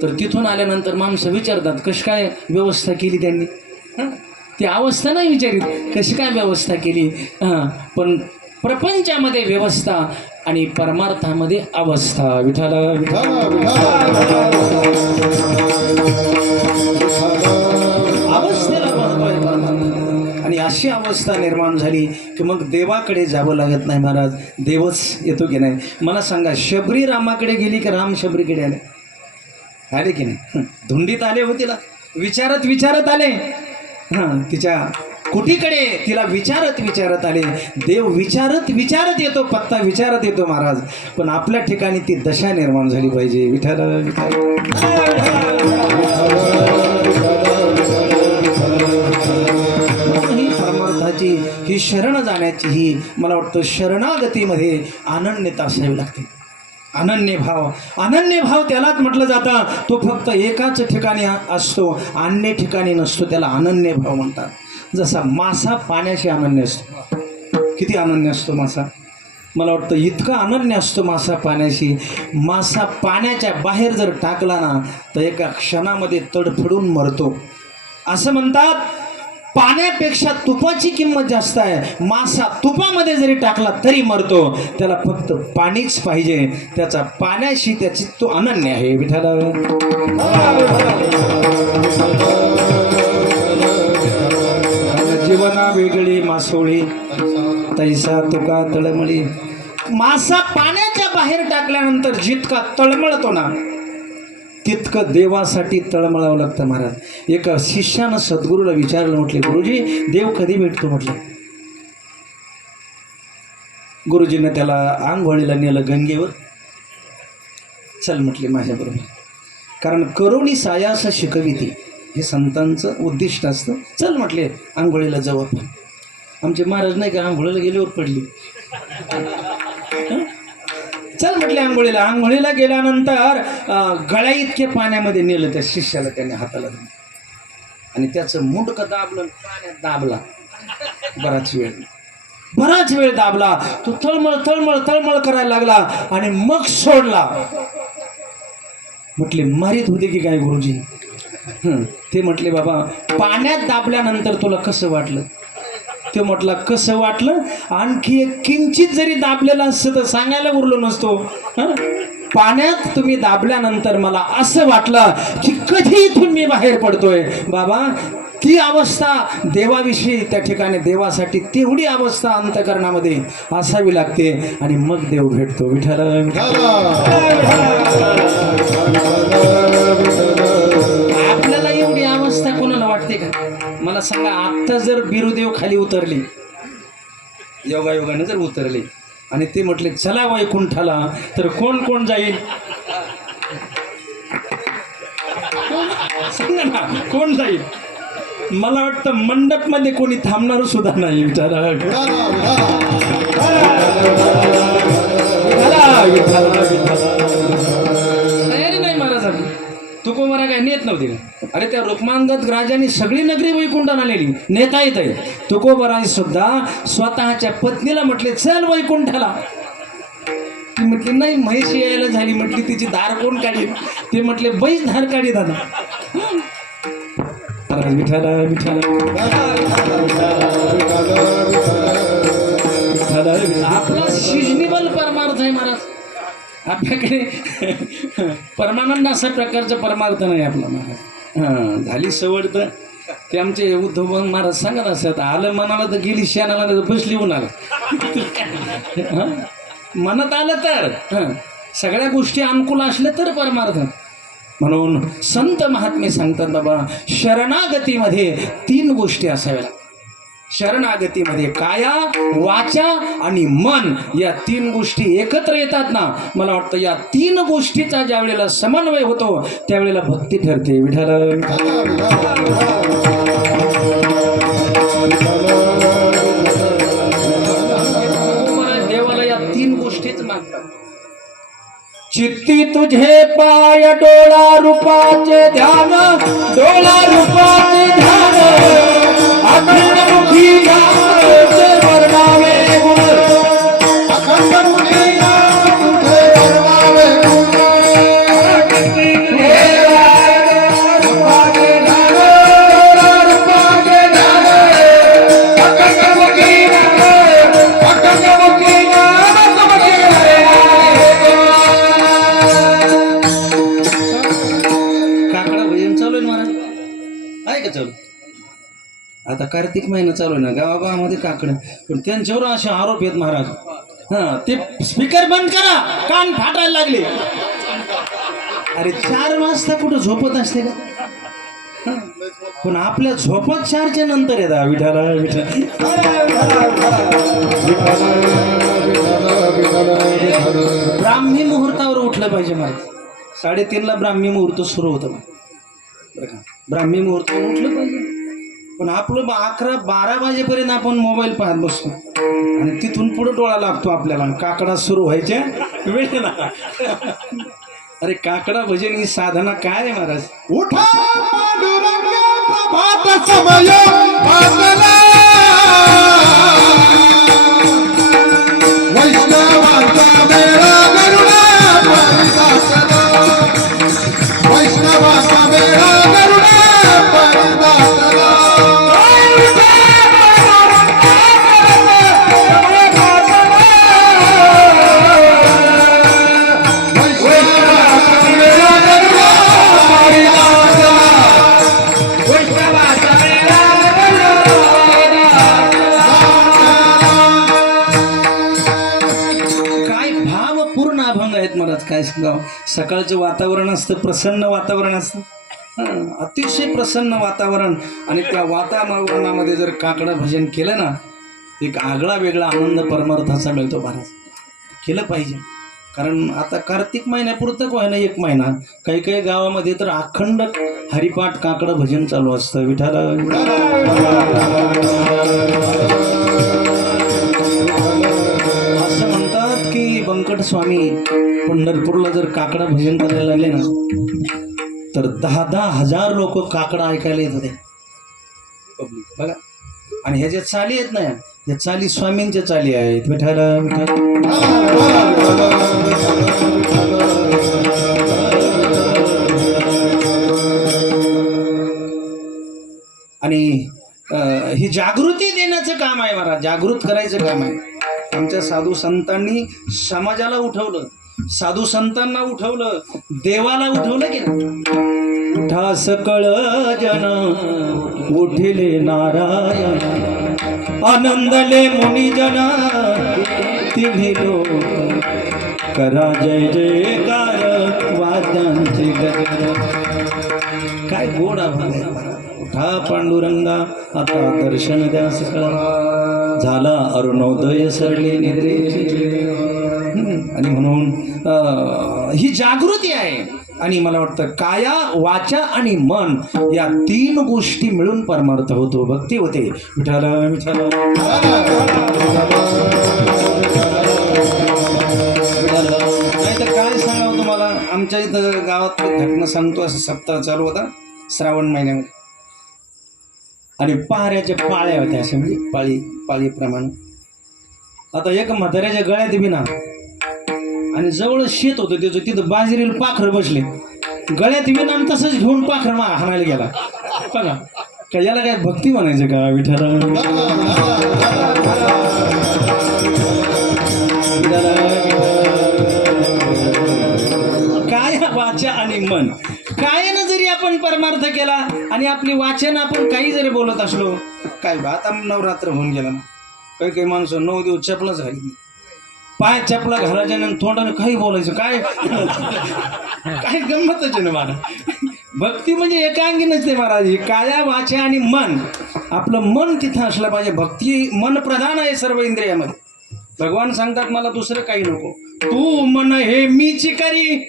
तर तिथून आल्यानंतर माणसं विचारतात कशी काय व्यवस्था केली त्यांनी. ती अवस्था नाही विचारित कशी काय व्यवस्था केली. पण प्रपंचामध्ये व्यवस्था आणि परमार्थामध्ये अवस्था. विठ्ठल अवस्थेला महत्व आहे परमार्थ. आणि अशी अवस्था निर्माण झाली की मग देवाकडे जावं लागत नाही महाराज, देवच येतो की नाही. मला सांगा, शबरी रामाकडे गेली की राम शबरीकडे आले? आले की नाही? धुंडीत आले हो, तिला विचारत विचारत आले. हां, तिच्या कुठीकडे तिला विचारत विचारत आले. देव विचारत विचारत येतो, पत्ता विचारत येतो महाराज. पण आपल्या ठिकाणी ती दशा निर्माण झाली पाहिजे. विठ्ठल ही परमार्थाची, ही शरण जाण्याची, ही मला वाटतं शरणागतीमध्ये अनन्यता असावी लागते. अनन्य भाव, अनन्य भाव त्यालाच म्हटलं जातं. तो फक्त एकाच ठिकाणी असतो, अन्य ठिकाणी नसतो. त्याला अनन्य भाव म्हणतात. जसा मासा पाण्याशी अनन्य असतो. किती अनन्य असतो मासा? मला वाटतं इतका अनन्य असतो मासा पाण्याशी. मासा पाण्याच्या बाहेर जर टाकला ना तर एका क्षणामध्ये तडफडून मरतो. असं म्हणतात, पाण्यापेक्षा तुपाची किंमत जास्त आहे. मासा तुपामध्ये जरी टाकला तरी मरतो. त्याला फक्त पाणीच पाहिजे. त्याचा पाण्याशी त्याची तो अनन्य आहे. विठ्ठल जीवना वेगळी मासोळी तैसा तुका तळमळी. मासा पाण्याच्या बाहेर टाकल्यानंतर जितका तळमळतो ना तितकं देवासाठी तळमळावं लागतं महाराज. एका शिष्यानं सद्गुरूला विचारलं, म्हटले गुरुजी देव कधी भेटतो? म्हटलं. गुरुजीनं त्याला आंघोळीला नेलं गंगेवर. चल म्हटले माझ्याबरोबर, कारण करुणी सायास शिकविती हे संतांचं उद्दिष्ट असतं. चल म्हटले आंघोळीला जाऊ आपण. आमचे महाराज नाही का आंघोळीला गेल्यावर पडली. चल म्हटले आंघोळीला. आंघोळीला गेल्यानंतर गळ्या इतके पाण्यामध्ये नेलं त्या शिष्याला. त्याने हाताला आणि त्याचं मुंडकं दाबलं, पाण्यात दाबला. बराच वेळ दाबला. तो तळमळ तळमळ तळमळ करायला लागला आणि मग सोडला. म्हटले मारीत होते की काय गुरुजी? ते म्हटले बाबा पाण्यात दाबल्यानंतर तुला कसं वाटलं? ते म्हटलं कसं वाटलं, आणखी एक किंचित जरी दाबलेलं असतं तर सांगायला उरलो नसतो. पाण्यात तुम्ही दाबल्यानंतर मला असं वाटलं की कधी इथून मी बाहेर पडतोय. बाबा ती अवस्था देवाविषयी, त्या ठिकाणी देवासाठी तेवढी अवस्था अंतःकरणामध्ये असावी लागते आणि मग देव भेटतो. विठ्ठल आपल्याला एवढी अवस्था कोणाला वाटते का? मला सांगा, आत्ता जर बिरुदेव खाली उतरली, योगायोगाने जर उतरले आणि ते म्हटले चला वैकुंठाला, तर कोण कोण जाईल? सांगा ना, कोण जाईल? मला वाटतं मंडपमध्ये कोणी थांबणार सुद्धा नाही. विचारा तयारी नाही महाराजांनी. तुकोबारा काय नेत नव्हते का? अरे त्या रुक्मांगद राजाने सगळी नगरी वैकुंठाला नेली, नेता येत आहे. तुकोबाराय सुद्धा स्वतःच्या पत्नीला म्हटले चल वैकुंठाला. ती म्हटली नाही, म्हैस यायला झाली. म्हटली तिची धार कोण काढील? ते म्हटले बैस धार काढी दादा. विठाला विठाला आपला सिजनेबल परमार्थ आहे महाराज. आपल्याकडे परमानंद अशा प्रकारचा परमार्थ नाही आपला महाराज. हां, झाली सवड तर ते आमचे उद्धव महाराज सांगत असतात, आलं मनाला तर गेली शेणाला तर बसली उन्हाला. मनात आलं तर सगळ्या गोष्टी अनुकूल असल्या तर परमार्थ. म्हणून संत महात्मे सांगतात बाबा शरणागतीमध्ये 3 गोष्टी असाव्या. शरणागतीमध्ये काया, वाचा आणि मन या 3 गोष्टी एकत्र येतात ना. मला वाटतं या 3 गोष्टीचा ज्या वेळेला समन्वय होतो त्यावेळेला भक्ती ठरते. विठ्ठल देवाला या 3 गोष्टीच मागतात. चित्ती तुझे पाय डोळा रूपाचे ध्यान, डोळा रूपाचे ध्यान, अखंडमुखी नामाचे वर्णावे गुण, अखंडमुखी नामाचे वर्णावे गुण. रूपाचे ध्यान, डोळा रूपाचे ध्यान, अखंडमुखी नाम, अखंडमुखी कार्तिक महिना चालू आहे ना, गावागावामध्ये काकड, पण त्यांच्यावर असे आरोप आहेत महाराज. हा, ते स्पीकर बंद करा, कान फाटायला लागले. अरे 4 वाजता कुठं झोपत असते का? हा, पण आपल्या झोपत 4च्या नंतर येतात. विठाला विठ्ठल, ब्राह्मी मुहूर्तावर उठलं पाहिजे महाराज. 3:30ला ब्राह्मी मुहूर्त सुरू होतं बरं का. ब्राह्मी मुहूर्तावर उठलं पाहिजे. पण आपलं 11-12 वाजेपर्यंत आपण मोबाईल पाहत बसतो आणि तिथून पुढे डोळा लागतो आपल्याला काकडा सुरू व्हायच्या वेळेला. अरे काकडा भजन ही साधना काय आहे महाराज? उठा पांडुरंग प्रभात समय मागला, वैष्णवांचा मेळा गरुडा परिदासला, वैष्णवांचा मेळा गरुडा परिदासला. काय सांगावं, सकाळचं वातावरण असतं, प्रसन्न वातावरण असतं, अतिशय प्रसन्न वातावरण. आणि त्या वातावरणामध्ये जर काकडा भजन केलं ना, एक आगळा वेगळा आनंद परमार्थाचा मिळतो महाराज. केलं पाहिजे. कारण आता कार्तिक महिन्यापुरतं व्हायला 1 महिना, काही काही गावामध्ये तर अखंड हरिपाठ काकडा भजन चालू असतं. विठाला असं म्हणतात की बंकट स्वामी पंढरपूरला जर काकडा भजन करायला लागले ना, तर 10-10 हजार लोक काकडा ऐकायला येत होते पब्लिक बघा. आणि ह्या ज्या चाली आहेत ना, या चाली स्वामींच्या चाली आहेत. विठाला आणि ही जागृती देण्याचं काम आहे महाराज, जागृत करायचं काम आहे. आमच्या साधू संतांनी समाजाला उठवलं, साधू संतांना उठवलं, देवाला उठवलं की नाही. उठा सकळ जन उठिले नारायण, आनंदले मुनिजन तिन्ही लोक, करा जय जयकार वाद्यांचे गजर. काय गोड आभाळ आहे. उठा पांडुरंगा आता दर्शन द्या सकळा, झाला अरुणोदय सरले निद्रेचे. आणि म्हणून ही जागृती आहे. आणि मला वाटतं काया वाचा आणि मन या 3 गोष्टी मिळून परमार्थ होतो, भक्ती होते. विठाला विठाला नाही तर काय सांगावं तुम्हाला. आमच्या इथं गावात घटना सांगतो. असं सप्ताह चालू होता श्रावण महिन्यामध्ये, आणि पहाऱ्याच्या पाळ्या होत्या अशा, म्हणजे पाळीप्रमाणे. आता एक म्हाताऱ्याच्या गळ्यात बी ना, आणि जवळ शेत होतं त्याचं, तिथं बाजरीला पाखरं बसले, गळ्यात विना तसंच घेऊन पाखरं हाणायला गेला. बघा का, याला काय भक्ती म्हणायचं का? विठाला काय वाचा आणि मन, कायानं जरी आपण परमार्थ केला आणि आपली वाचन आपण काही जरी बोलत असलो, काय आता नवरात्र होऊन गेला ना, काही काही माणसं 9 दिवस चपलाच घाली, पाय चपला घालायच्या आणि तोंडाने काही बोलायचं, काय काय गंमतच आहे ना महाराज. भक्ती म्हणजे एकांगी नसते महाराज. काया वाचा आणि मन, आपलं मन तिथं असलं पाहिजे. भक्ती मन प्रधान आहे सर्व इंद्रियामध्ये. भगवान सांगतात मला दुसरं काही नको, तू मन हे मीची करी,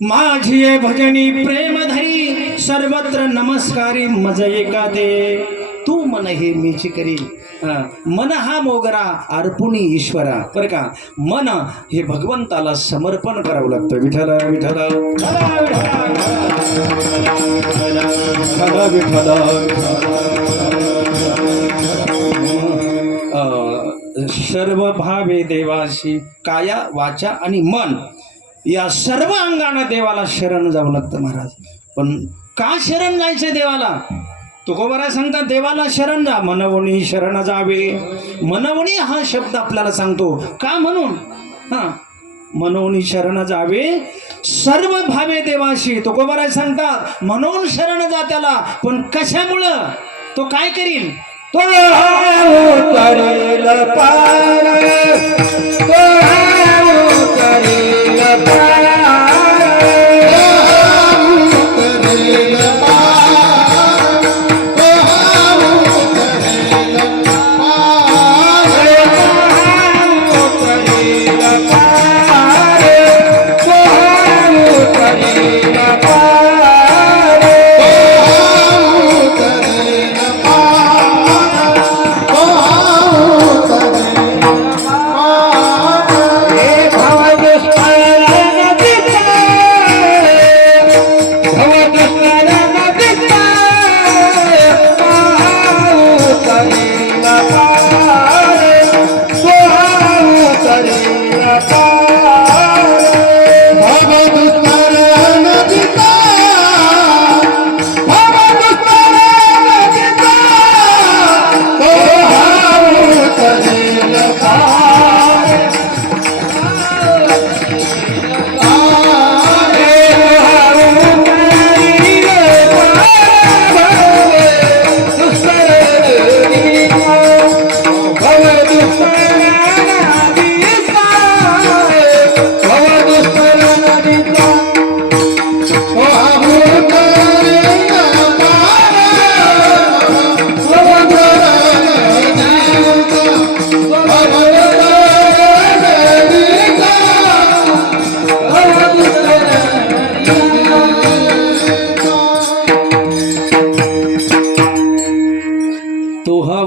माझी भजनी प्रेम धरी, सर्वत्र नमस्कारी मज एका दे. तू मन हे मीची करी. मन हा मोगरा अर्पुणी ईश्वरा. बरं का, मन हे भगवंताला समर्पण करावं लागतं. विठ्ठला विठ्ठला सर्व भावे देवाशी. काया वाचा आणि मन या सर्व अंगाने देवाला शरण जावं लागतं महाराज. पण का शरण जायचं देवाला? तुकोबाराय सांगतात देवाला शरण जा, मनवणी शरण जावे. मनवणी हा शब्द आपल्याला सांगतो का म्हणून, मनवणी शरण जावे सर्व भावे देवाशी. तुकोबाराय सांगतात म्हणून शरण जा त्याला. पण कशामुळं? तो काय करील? तो उतरेल पार, तो उतरेल पार, उतरेल पार, तो उतरेल पार, उतरेल पार, तो उतरेल पार, उतरेल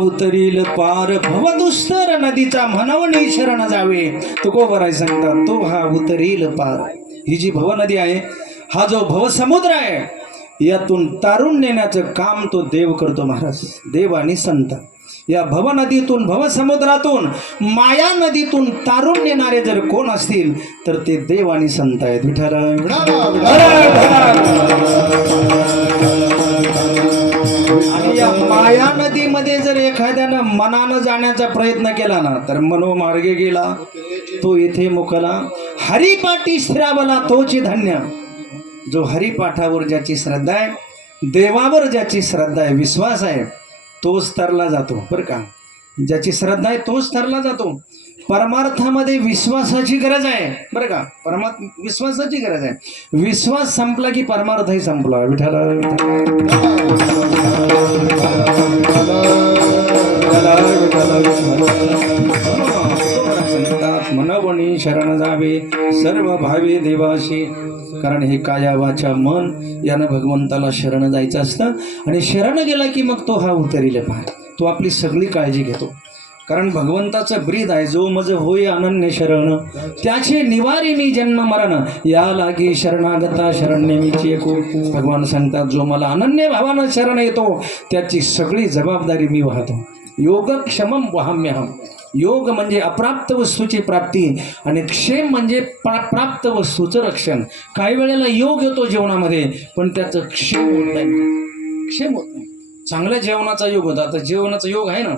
उतरील पार भवदुस्तर नदीचा म्हणवणी शरण जावे. तुकोबराय सांगतात तो हा उतरील पार. ही जी भव नदी आहे, हा जो भवसमुद्र आहे, यातून तारून नेण्याचं काम तो देव करतो महाराज. देव आणि संत या भव नदीतून भवसमुद्रातून माया नदीतून तारून नेणारे जर कोण असतील तर ते देव आणि संत आहेत. विठाला आणि या माया नदीमध्ये जर एखाद्यानं मनानं जाण्याचा प्रयत्न केला ना तर मनोमार्गे गेला तो येथे मुकला. हरिपाठी स्थिरावला तोची धन्य. जो हरिपाठावर ज्याची श्रद्धा आहे, देवावर ज्याची श्रद्धा आहे, विश्वास आहे, तोच तरला जातो. बरं का, ज्याची श्रद्धा आहे तोच तरला जातो. परमार्थामध्ये विश्वासाची गरज आहे. बरं का, विश्वासाची गरज आहे. विश्वास संपला की परमार्थही संपला. विठाला मनवणी शरण जावे सर्व भावे देवाशी. कारण हे काया वाचा मन यानं भगवंताला शरण जायचं असतं. आणि शरण गेला की मग तो हा उतरील पार. तो आपली सगळी काळजी घेतो. कारण भगवंताचं ब्रीद आहे, जो मज होय अनन्य शरण त्याचे निवारी मी जन्म मरण या लागे शरणागता शरण्य मीची एको. भगवान सांगतात जो मला अनन्य भावानं शरण येतो त्याची सगळी जबाबदारी मी वाहतो. योगक्षमम वहाम्यहम. योग म्हणजे अप्राप्त वस्तूची प्राप्ती आणि क्षेम म्हणजे प्राप्त वस्तूचं रक्षण. काही वेळेला योग येतो जेवणामध्ये पण त्याचं क्षेम होत नाही. क्षेम होत नाही. चांगल्या जेवणाचा योग होता. आता जेवणाचा योग आहे ना,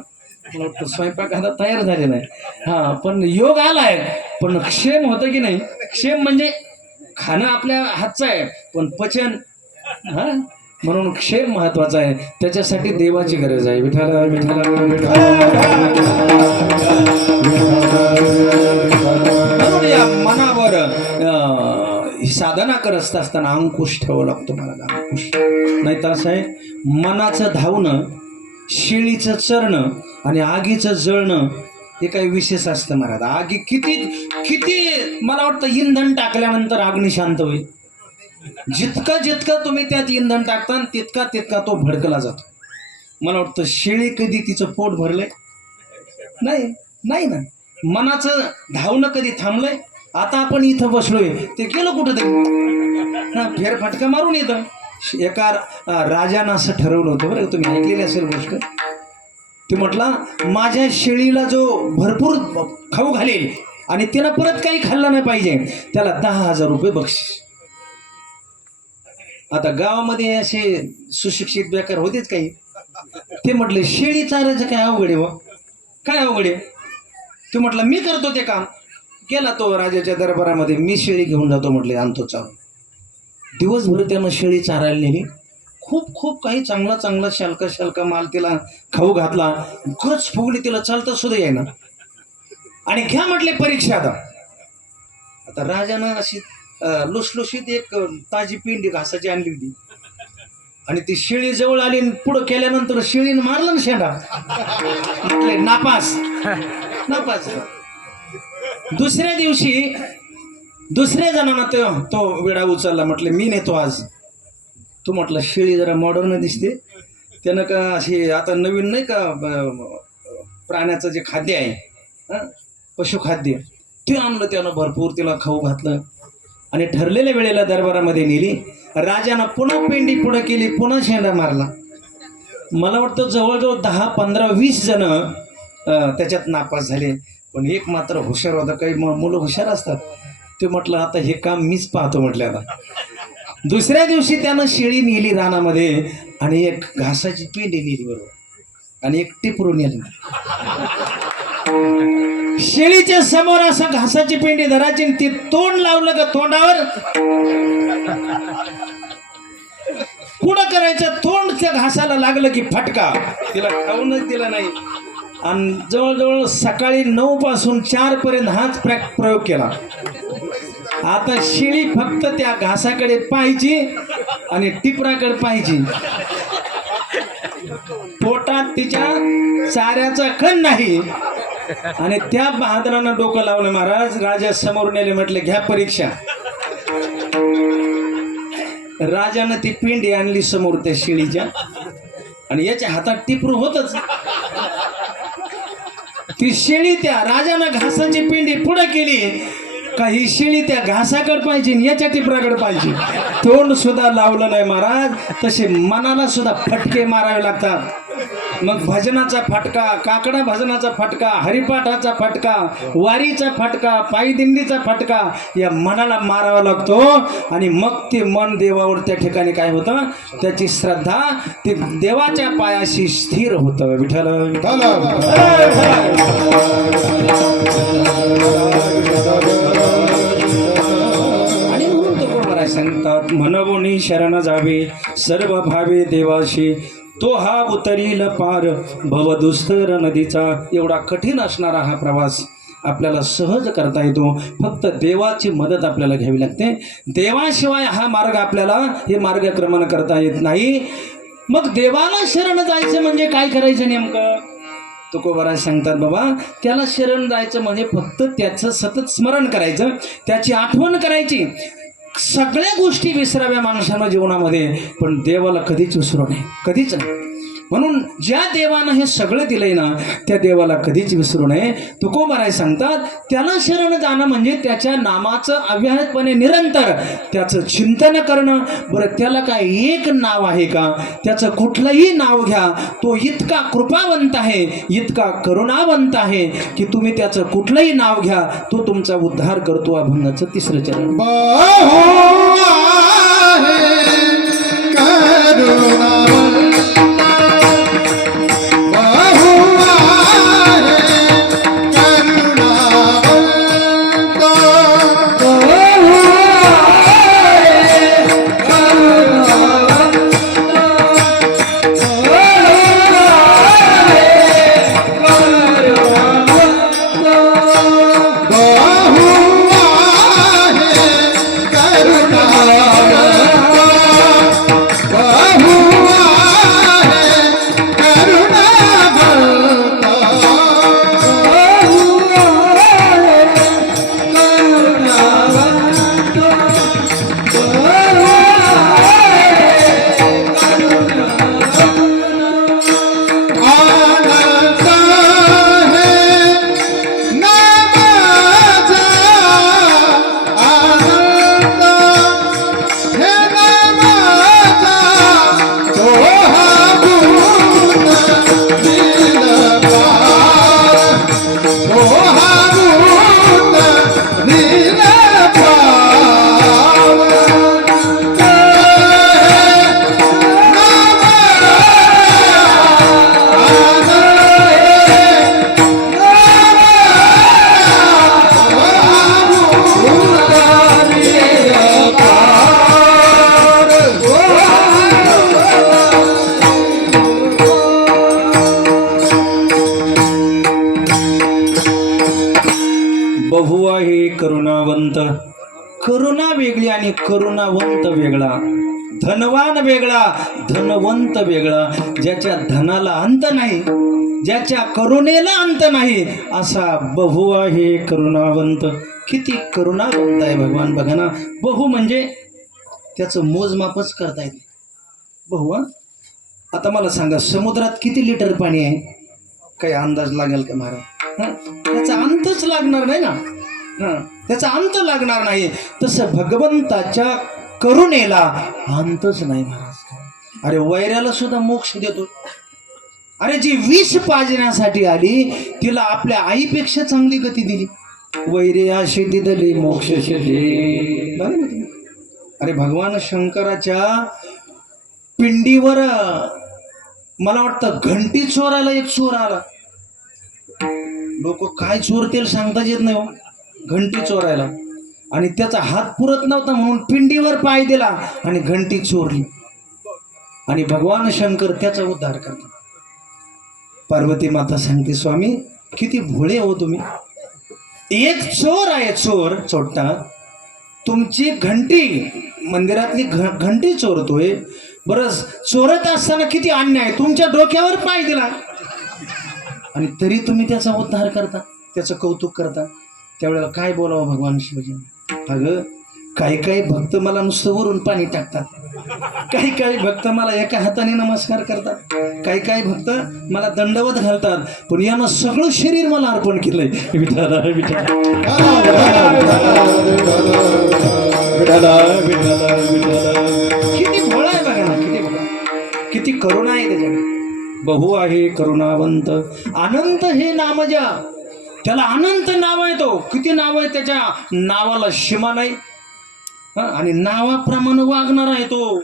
स्वयंपाक आता तयार झालेला आहे, हा, पण योग आलाय पण क्षेम होतं की नाही. क्षेम म्हणजे खाणं आपल्या हातचं आहे पण पचन, हा, म्हणून क्षेम महत्वाचा आहे. त्याच्यासाठी देवाची गरज आहे. विठाला विठाला म्हणून या मनावर साधना करत असताना अंकुश ठेवावं लागतो मला. अंकुश नाही तर असं आहे, मनाचं धावणं, शेळीचं चरणं आणि आगीचं जळणं हे काही विशेष असतं महाराज. आगी किती मला वाटतं इंधन टाकल्यानंतर अग्नी शांत होईल. जितकं तुम्ही त्यात इंधन टाकता तितका तो भडकला जातो. मला वाटतं शेळी कधी तिचं पोट भरलंय? नाही ना. मनाचं धावणं कधी थांबलंय? आता आपण इथं बसलोय, ते गेलं कुठं तरी, फेरफटका मारून येतं. एका राजानं असं ठरवलं होतं, बरं तुम्ही ऐकलेली असेल गोष्ट. ते म्हटला माझ्या शेळीला जो भरपूर खाऊ घालेल आणि तिनं परत काही खाल्लं नाही पाहिजे त्याला 10,000 रुपये बक्षीस. आता गावामध्ये असे सुशिक्षित बेकार होतेच काही. ते म्हटले शेळी चारायचं काय अवघड आहे व, काय अवघड आहे. ते म्हटलं मी करतो ते काम. गेला तो राजाच्या दरबारामध्ये, मी शेळी घेऊन जातो म्हटले, आणतो चालू. दिवसभर त्यानं शेळी चारायला नेली. खूप खूप काही चांगला चांगला शालका शालका माल तिला खाऊ घातला. गच फुगली, तिला चालता सुद्धा येईना. आणि घ्या म्हटले परीक्षा आता. आता राजानं अशी लुसलुशीत एक ताजी पिंडी घासाची आणली होती आणि ती शेळी जवळ आली आणि पुढं केल्यानंतर शेळीनं मारलं ना शेंडा. म्हटले नापास नापास. दुसऱ्या दिवशी दुसऱ्या जणांना तो विडा उचलला. म्हटले मी नेतो आज. तू म्हटलं शेळी जरा मॉडर्न दिसते, त्यानं का अशी आता नवीन नाही का प्राण्याचं जे खाद्य आहे पशुखाद्य ते आणलं त्यानं भरपूर, तिला खाऊ घातलं आणि ठरलेल्या वेळेला दरबारामध्ये नेली. राजानं पुन्हा पेंडी पुढं केली, पुन्हा शेंडा मारला. मला वाटतं जवळजवळ 10, 15, 20 जण त्याच्यात नापास झाले. पण एक मात्र हुशार होता. काही मुलं हुशार असतात. ते म्हटलं आता हे काम मीच पाहतो म्हटलं आता. दुसऱ्या दिवशी त्यानं शेळी नेली रानामध्ये आणि एक घासाची पेंडी नेली बरोबर आणि एक टिपरू नेली. शेळीच्या समोर असं घासाची पेंडी धरायची, ती तोंड लावलं का तोंडावर पुढं करायचं, तोंड त्या घासाला लागलं की फटका. तिला खाऊनच दिला नाही. आणि जवळजवळ सकाळी 9 पासून 4 पर्यंत हाच प्रयोग केला. आता शेळी फक्त त्या घासाकडे पाहायची आणि टिपराकडे पाहायची. पोटात तिच्या चाऱ्याचा कण नाही. आणि त्या बहादरानं डोकं लावलं. महाराज राजा समोर नेले, म्हटले घ्या परीक्षा. राजानं ती पिंडी आणली समोर त्या शेळीच्या आणि याच्या हातात टिपरू होतच. ती शेळी त्या राजानं घासाची पिंडी पुढे केली का ही शेळी त्या घासाकडे पाहिजे, याच्या टिपराकडे पाहिजे. तोंड सुद्धा लावलं नाही महाराज. तसे मनाला सुद्धा फटके मारावे लागतात. मग भजनाचा फटका, काकडा भजनाचा फटका, हरिपाठाचा फटका, वारीचा फटका, पायदिंडीचा फटका या मनाला मारावा लागतो. आणि मग ते मन देवावर त्या ठिकाणी काय होतं, त्याची श्रद्धा ती देवाच्या पायाशी स्थिर होतं. विठ्ठल आणि म्हणून तुकोबाराय सांगतात, मनवोनी शरण जावे सर्व भावे देवाशी, तो हा उतरील पार भवदुस्तर नदीचा. एवढा कठीण असणारा हा प्रवास आपल्याला सहज करता येतो. फक्त देवाची मदत आपल्याला घ्यावी लागते. देवाशिवाय हा मार्ग आपल्याला हे मार्गक्रमण करता येत नाही. मग देवाला शरण जायचं म्हणजे काय करायचं नेमकं? तुकोबाराज सांगतात, बाबा त्याला शरण जायचं म्हणजे फक्त त्याचं सतत स्मरण करायचं, त्याची आठवण करायची. सगळ्या गोष्टी विसराव्या माणसानं जीवनामध्ये, पण देवाला कधीच विसरू नये, कधीच नाही. म्हणून ज्या देवानं हे सगळं दिलंय ना, त्या देवाला कधीच विसरू नये. तुकोबाराय सांगतात, त्याला शरण जाणं म्हणजे त्याच्या नामाचं अव्याहतपणे निरंतर त्याचं चिंतन करणं. बरं त्याला काय एक नाव आहे का? त्याचं कुठलंही नाव घ्या, तो इतका कृपावंत आहे, इतका करुणावंत आहे की तुम्ही त्याचं कुठलंही नाव घ्या, तो तुमचा उद्धार करतो. अभंगाचं 3रं चरण. करुणा करुणावंत. करुणा वेगळी आणि करुणावंत वेगळा. धनवान वेगळा, धनवंत वेगळा. ज्याच्या धनाला अंत नाही, ज्याच्या करुणेला अंत नाही, असा बहु आहे करुणावंत. किती करुणावंत आहे भगवान. बघा ना, बहु म्हणजे त्याचं मोजमापच करता येत. बहु हा. आता मला सांगा, समुद्रात किती लिटर पाणी आहे? काही अंदाज लागेल का महाराज? त्याचा अंतच लागणार नाही ना. त्याचा अंत लागणार नाही. तसं भगवंताच्या करुणेला अंतच नाही महाराज. अरे वैऱ्याला सुद्धा मोक्ष देतो. अरे जी विष पाजण्यासाठी आली तिला आपल्या आईपेक्षा चांगली गती दिली. वैर्याशी दिली मोक्ष. अरे भगवान शंकराच्या पिंडीवर मला वाटतं घंटी चोरायला एक चोर आला. लोक काय चोरतील सांगताच येत नाही हो. घंटी चोरायला, आणि त्याचा हात पुरत नव्हता म्हणून पिंडीवर पाय दिला आणि घंटी चोरली, आणि भगवान शंकर त्याचा उद्धार करतात. पार्वती माता सांगते, स्वामी किती भोळे हो तुम्ही. एक चोर आहे, चोर चोट्टा, तुमची घंटी, मंदिरातली घंटी चोरतोय. बरं, चोरत असताना किती अन्याय, तुमच्या डोक्यावर पाय दिला आणि तरी तुम्ही त्याचा उद्धार करता, त्याचं कौतुक करता. त्यावेळेला काय बोलावं भगवान शिवजी. अगं काही काही भक्त मला नुसतं वरून पाणी टाकतात, काही काही भक्त मला एका हाताने नमस्कार करतात, काही काही भक्त मला दंडवत घालतात, पण यानं सगळं शरीर मला अर्पण केलंय. विठाला विठाला विठाला विठाला विठाला. किती भोळा आहे बघा ना, किती भोळा, किती करुणा आहे त्याच्याकडे. बहु आहे करुणावंत. अनंत हे नाम ज्या, त्याला अनंत नाव आहे. तो किती नाव आहे, त्याच्या नावाला सीमा नाही. आणि नावाप्रमाणे वागणार आहे तो.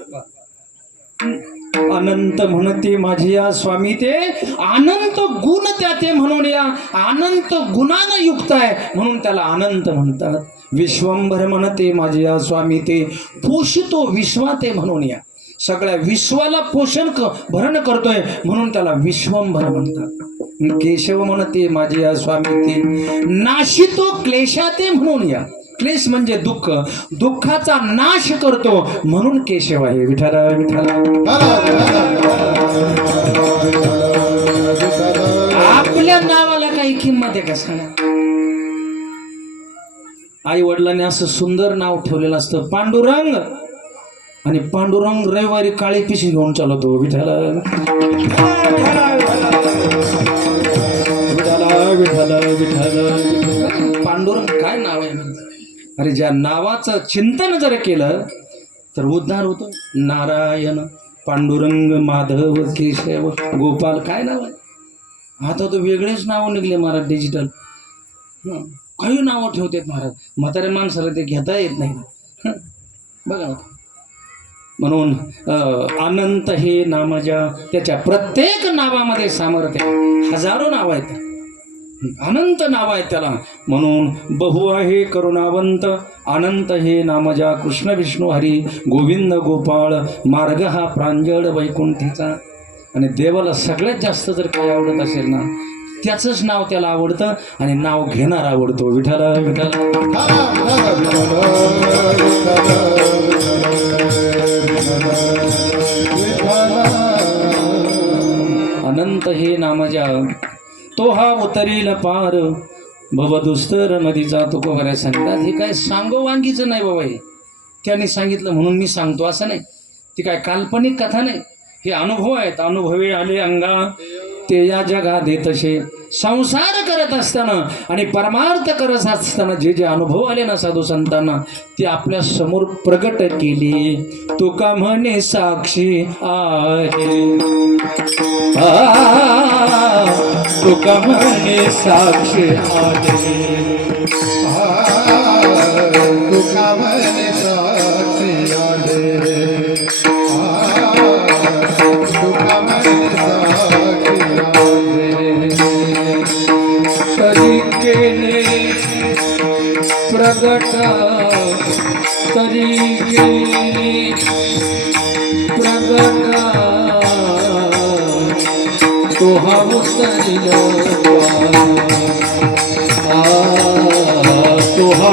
अनंत म्हणते माझी या स्वामी ते, अनंत गुण त्या ते म्हणून या, अनंत गुणानं युक्त आहे म्हणून त्याला अनंत म्हणतात. विश्वंभर म्हणते माझी या स्वामी ते, पोषितो विश्वा ते म्हणून या, सगळ्या विश्वाला पोषण भरण करतोय म्हणून त्याला विश्वंभर म्हणतात. केशव म्हणते माझे या स्वामी ते, नाशितो क्लेशाते म्हणून या, क्लेश म्हणजे दुःख, दुःखाचा नाश करतो म्हणून केशव आहे. विठाला विठाला. आपल्या नावाला काही किंमत आहे का सांगा? आई वडिलांनी असं सुंदर नाव ठेवलेलं असतं पांडुरंग, आणि पांडुरंग रविवारी काळी पिशी घेऊन चालवतो. विठाला विठाला विठाला विठाला. पांडुरंग काय नाव आहे म्हणजे? अरे ज्या नावाचं चिंतन जर केलं तर उद्धार होतो. नारायण, पांडुरंग, माधव, केशव, गोपाल, काय नाव आहे. आता तो वेगळेच नावं निघले महाराज, डिजिटल. काही नावं ठेवतात महाराज, म्हाताऱ्या माणसाला ते घेता येत नाही. बघा म्हणून अनंत हे नाम ज्या, त्याच्या प्रत्येक नावामध्ये सामर्थ्य. हजारो नाव आहेत, अनंत नाव आहे त्याला. म्हणून बहु आहे करुणावंत. अनंत हे नाम ज्या, कृष्ण विष्णू हरी गोविंद गोपाळ, मार्ग हा प्रांजळ वैकुंठीचा. आणि देवाला सगळ्यात जास्त जर काय आवडत असेल ना, त्याचंच नाव त्याला आवडतं आणि नाव घेणार आवडतो. विठाला विठाला. अनंत हे नाम ज्या, तो हा उतरील पार भवदुस्तर नदीचा. तुकोबऱ्या सांगतात हे काय सांगो वांगीचं नाही बाबा, हे त्यांनी सांगितलं म्हणून मी सांगतो असं नाही. ती काय काल्पनिक कथा नाही, हे अनुभव आहेत. अनुभवे आले अंगा ते या जगा देतसे. संसार करत असताना आणि परमार्थ करत असताना जे जे अनुभव आले ना साधू संतांना, ते आपल्या समोर प्रगट केली. तुका म्हणे साक्षी आहे, तुका म्हणे साक्षी आहे, तुका म्हणे साक्षी आहे, तुका म्हणे साक्षी आहे. तरी केले प्रगट, तरी केले प्रगट, तो हा उतरिल पार, तो हा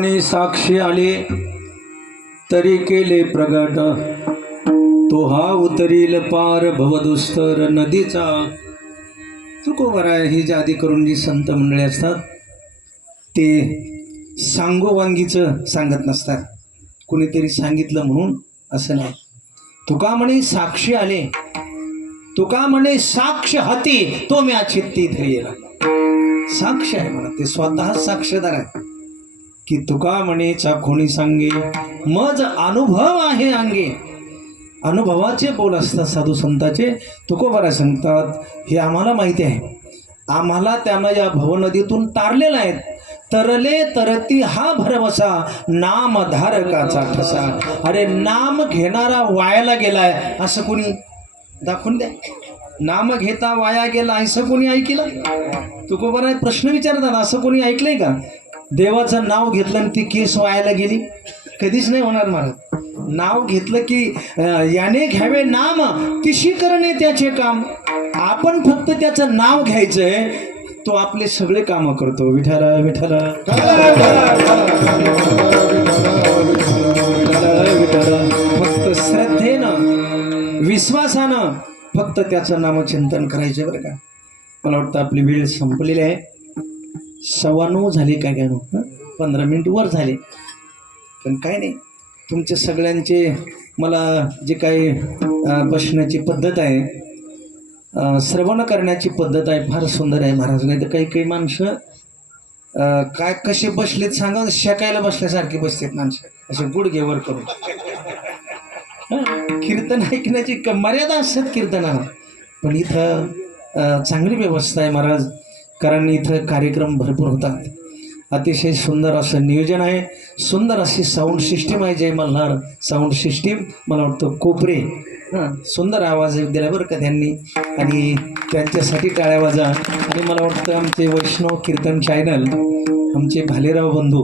म्हणे साक्षी आले तरी केले प्रगट तो हा उतरील पार भवदुस्तर नदीचा. तुकोबराय ही जी आदी करून जी संत मंडळी असतात ते सांगोवांगीचं सांगत नसतात, कुणीतरी सांगितलं म्हणून असं नाही. तुका म्हणे साक्षी आले, तुका म्हणे साक्ष हाती तो मी चित्ती इथे येला. साक्ष आहे म्हणा, ते स्वतः साक्षीदार आहे की तुका म्हणे चाखोणी सांगे मज अनुभव आहे अंगे. अनुभवाचे बोल असतात साधू संताचे. तुकोबारा सांगतात हे आम्हाला माहिती आहे, आम्हाला त्यानं या भवनदीतून तारलेलं आहे. तरले तरती हा भरवसा नामधारकाचा ठसा. अरे नाम घेणारा वायाला गेलाय असं कोणी दाखवून द्या. नाम घेता वाया गेला असं कोणी ऐकलं? तुकोबारा प्रश्न विचारतात, असं कोणी ऐकलंय का? देवाचं नाव घेतलं आणि ती केस वायाला गेली? कधीच नाही होणार महाराज. नाव घेतलं की याने घ्यावे नाम तिशी करणे त्याचे काम. आपण फक्त त्याचं नाव घ्यायचंय, तो आपले सगळे काम करतो. विठ्ठल विठ्ठल फक्त श्रद्धेनं विश्वासानं फक्त त्याचं नामचिंतन करायचं बरं का. मला वाटतं आपली वेळ संपलेली आहे. 9:15 झाली काय काय 15 मिनिट वर झाले. पण काय नाही, तुमच्या सगळ्यांचे मला जे काही बसण्याची पद्धत आहे, श्रवण करण्याची पद्धत आहे, फार सुंदर आहे महाराज. नाही तर काही काही माणसं काय कसे बसलेत सांगा, शेकायला बसल्यासारखे बसलेत माणसं, असे गुडघे वर करून. कीर्तन ऐकण्याची मर्यादा असतात कीर्तनाला, पण इथं चांगली व्यवस्था आहे महाराज. कारण इथं कार्यक्रम भरपूर होतात. अतिशय सुंदर असं नियोजन आहे, सुंदर अशी साऊंड सिस्टीम आहे. जय मल्हार साऊंड सिस्टीम, मला वाटतं कोपरे सुंदर आवाज दिला बरं का त्यांनी, आणि त्यांच्यासाठी टाळ्या वाजा. आणि मला वाटतं आमचे वैष्णव कीर्तन चॅनल, आमचे भालेराव बंधू,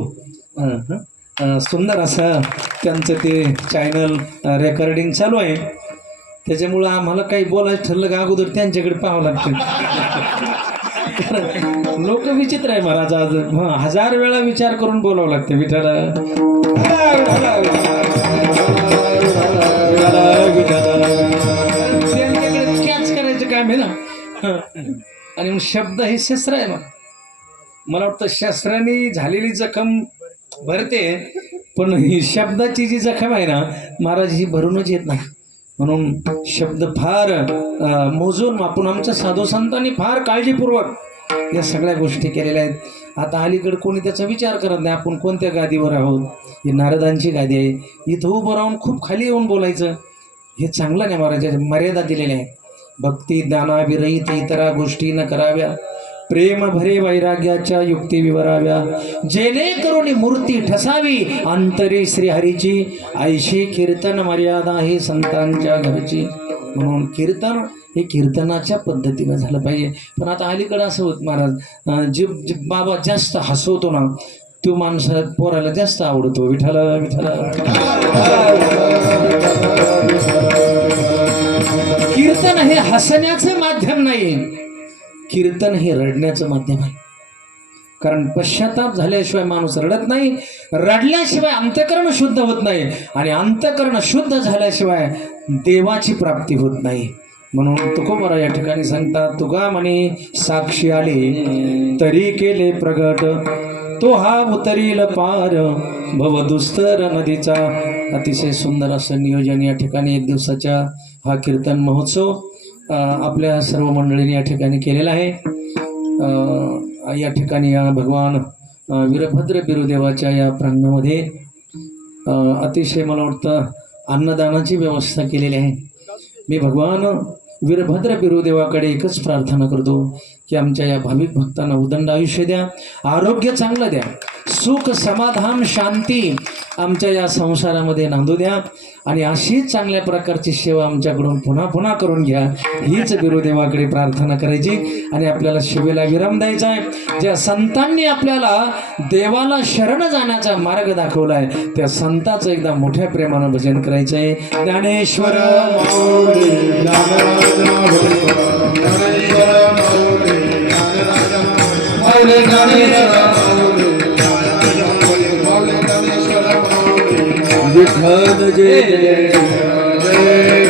सुंदर असं त्यांचं ते चॅनल रेकॉर्डिंग चालू आहे. त्याच्यामुळं आम्हाला काही बोलायचं ठरलं का अगोदर त्यांच्याकडे पाहावं लागतं. लोक विचित्र आहे महाराज. आज 1000 वेळा विचार करून बोलावं लागतं. विठ्ठल त्यांच्याकडे कॅच करायचं काम आहे ना. आणि मग शब्द हे शस्त्र आहे. मला वाटतं शस्त्राने झालेली जखम भरते, पण ही शब्दाची जी जखम आहे ना महाराज, ही भरूनच येत नाही. म्हणून शब्द फार मोजून मापून आमच्या साधू संतांनी फार काळजीपूर्वक या सगळ्या गोष्टी केलेल्या आहेत. आता अलीकडे कोणी त्याचा विचार करत नाही आपण कोणत्या गादीवर आहोत. ही नारदांची गादी आहे, इथं उभं राहून खूप खाली येऊन बोलायचं हे चांगलं नाही महाराज. मर्यादा दिलेल्या आहे. भक्ती दानाविरहित इतरा गोष्टी न कराव्या, प्रेम भरे वैराग्याच्या युक्ती विवराव्या, जेणेकरून मूर्ती ठसावी अंतरी श्रीहरीची, ऐशी कीर्तन मर्यादा हे संतांच्या घरची. म्हणून कीर्तन हे कीर्तनाच्या पद्धतीनं झालं पाहिजे. पण आता अलीकडं असं होत महाराज, जे बाबा जास्त हसवतो ना तो माणसा पोराला जास्त आवडतो. विठ्ठल विठ्ठल कीर्तन हे हसण्याचं माध्यम नाही, कीर्तन हे रडण्याचं माध्यम आहे. कारण पश्चाताप झाल्याशिवाय माणूस रडत नाही, रडल्याशिवाय अंतःकरण शुद्ध होत नाही, आणि अंतःकरण शुद्ध झाल्याशिवाय देवाची प्राप्ती होत नाही. म्हणून तुकोबारा या ठिकाणी सांगतात, तुका म्हणे साक्षी आले तरी केले प्रगट तो हा उतरील पार भवदुस्तर नदीचा. अतिशय सुंदर असं नियोजन या ठिकाणी 1 दिवसाच्या हा कीर्तन महोत्सव आपल्या सर्व मंडळींनी या ठिकाणी केलेला आहे. या ठिकाणी या भगवान वीरभद्र बिरुदेवाच्या या प्रांगणामध्ये अतिशय मला वाटतं अन्नदानाची व्यवस्था केलेली आहे. मी भगवान वीरभद्र बिरुदेवाकडे एकच प्रार्थना करतो की आमच्या या भाविक भक्तांना उदंड आयुष्य द्या, आरोग्य चांगलं द्या, सुख समाधान शांती आमच्या या संसारामध्ये नांदू द्या, आणि अशीच चांगल्या प्रकारची सेवा आमच्याकडून पुन्हा पुन्हा करून घ्या. हीच बिरुदेवाकडे प्रार्थना करायची. आणि आपल्याला शिवेला विराम द्यायचा आहे. ज्या संतांनी आपल्याला देवाला शरण जाण्याचा मार्ग दाखवला आहे त्या संतांचं एकदा मोठ्या प्रेमानं भजन करायचं आहे. ज्ञानेश्वर माऊली, ज्ञानेश्वर जय जय जय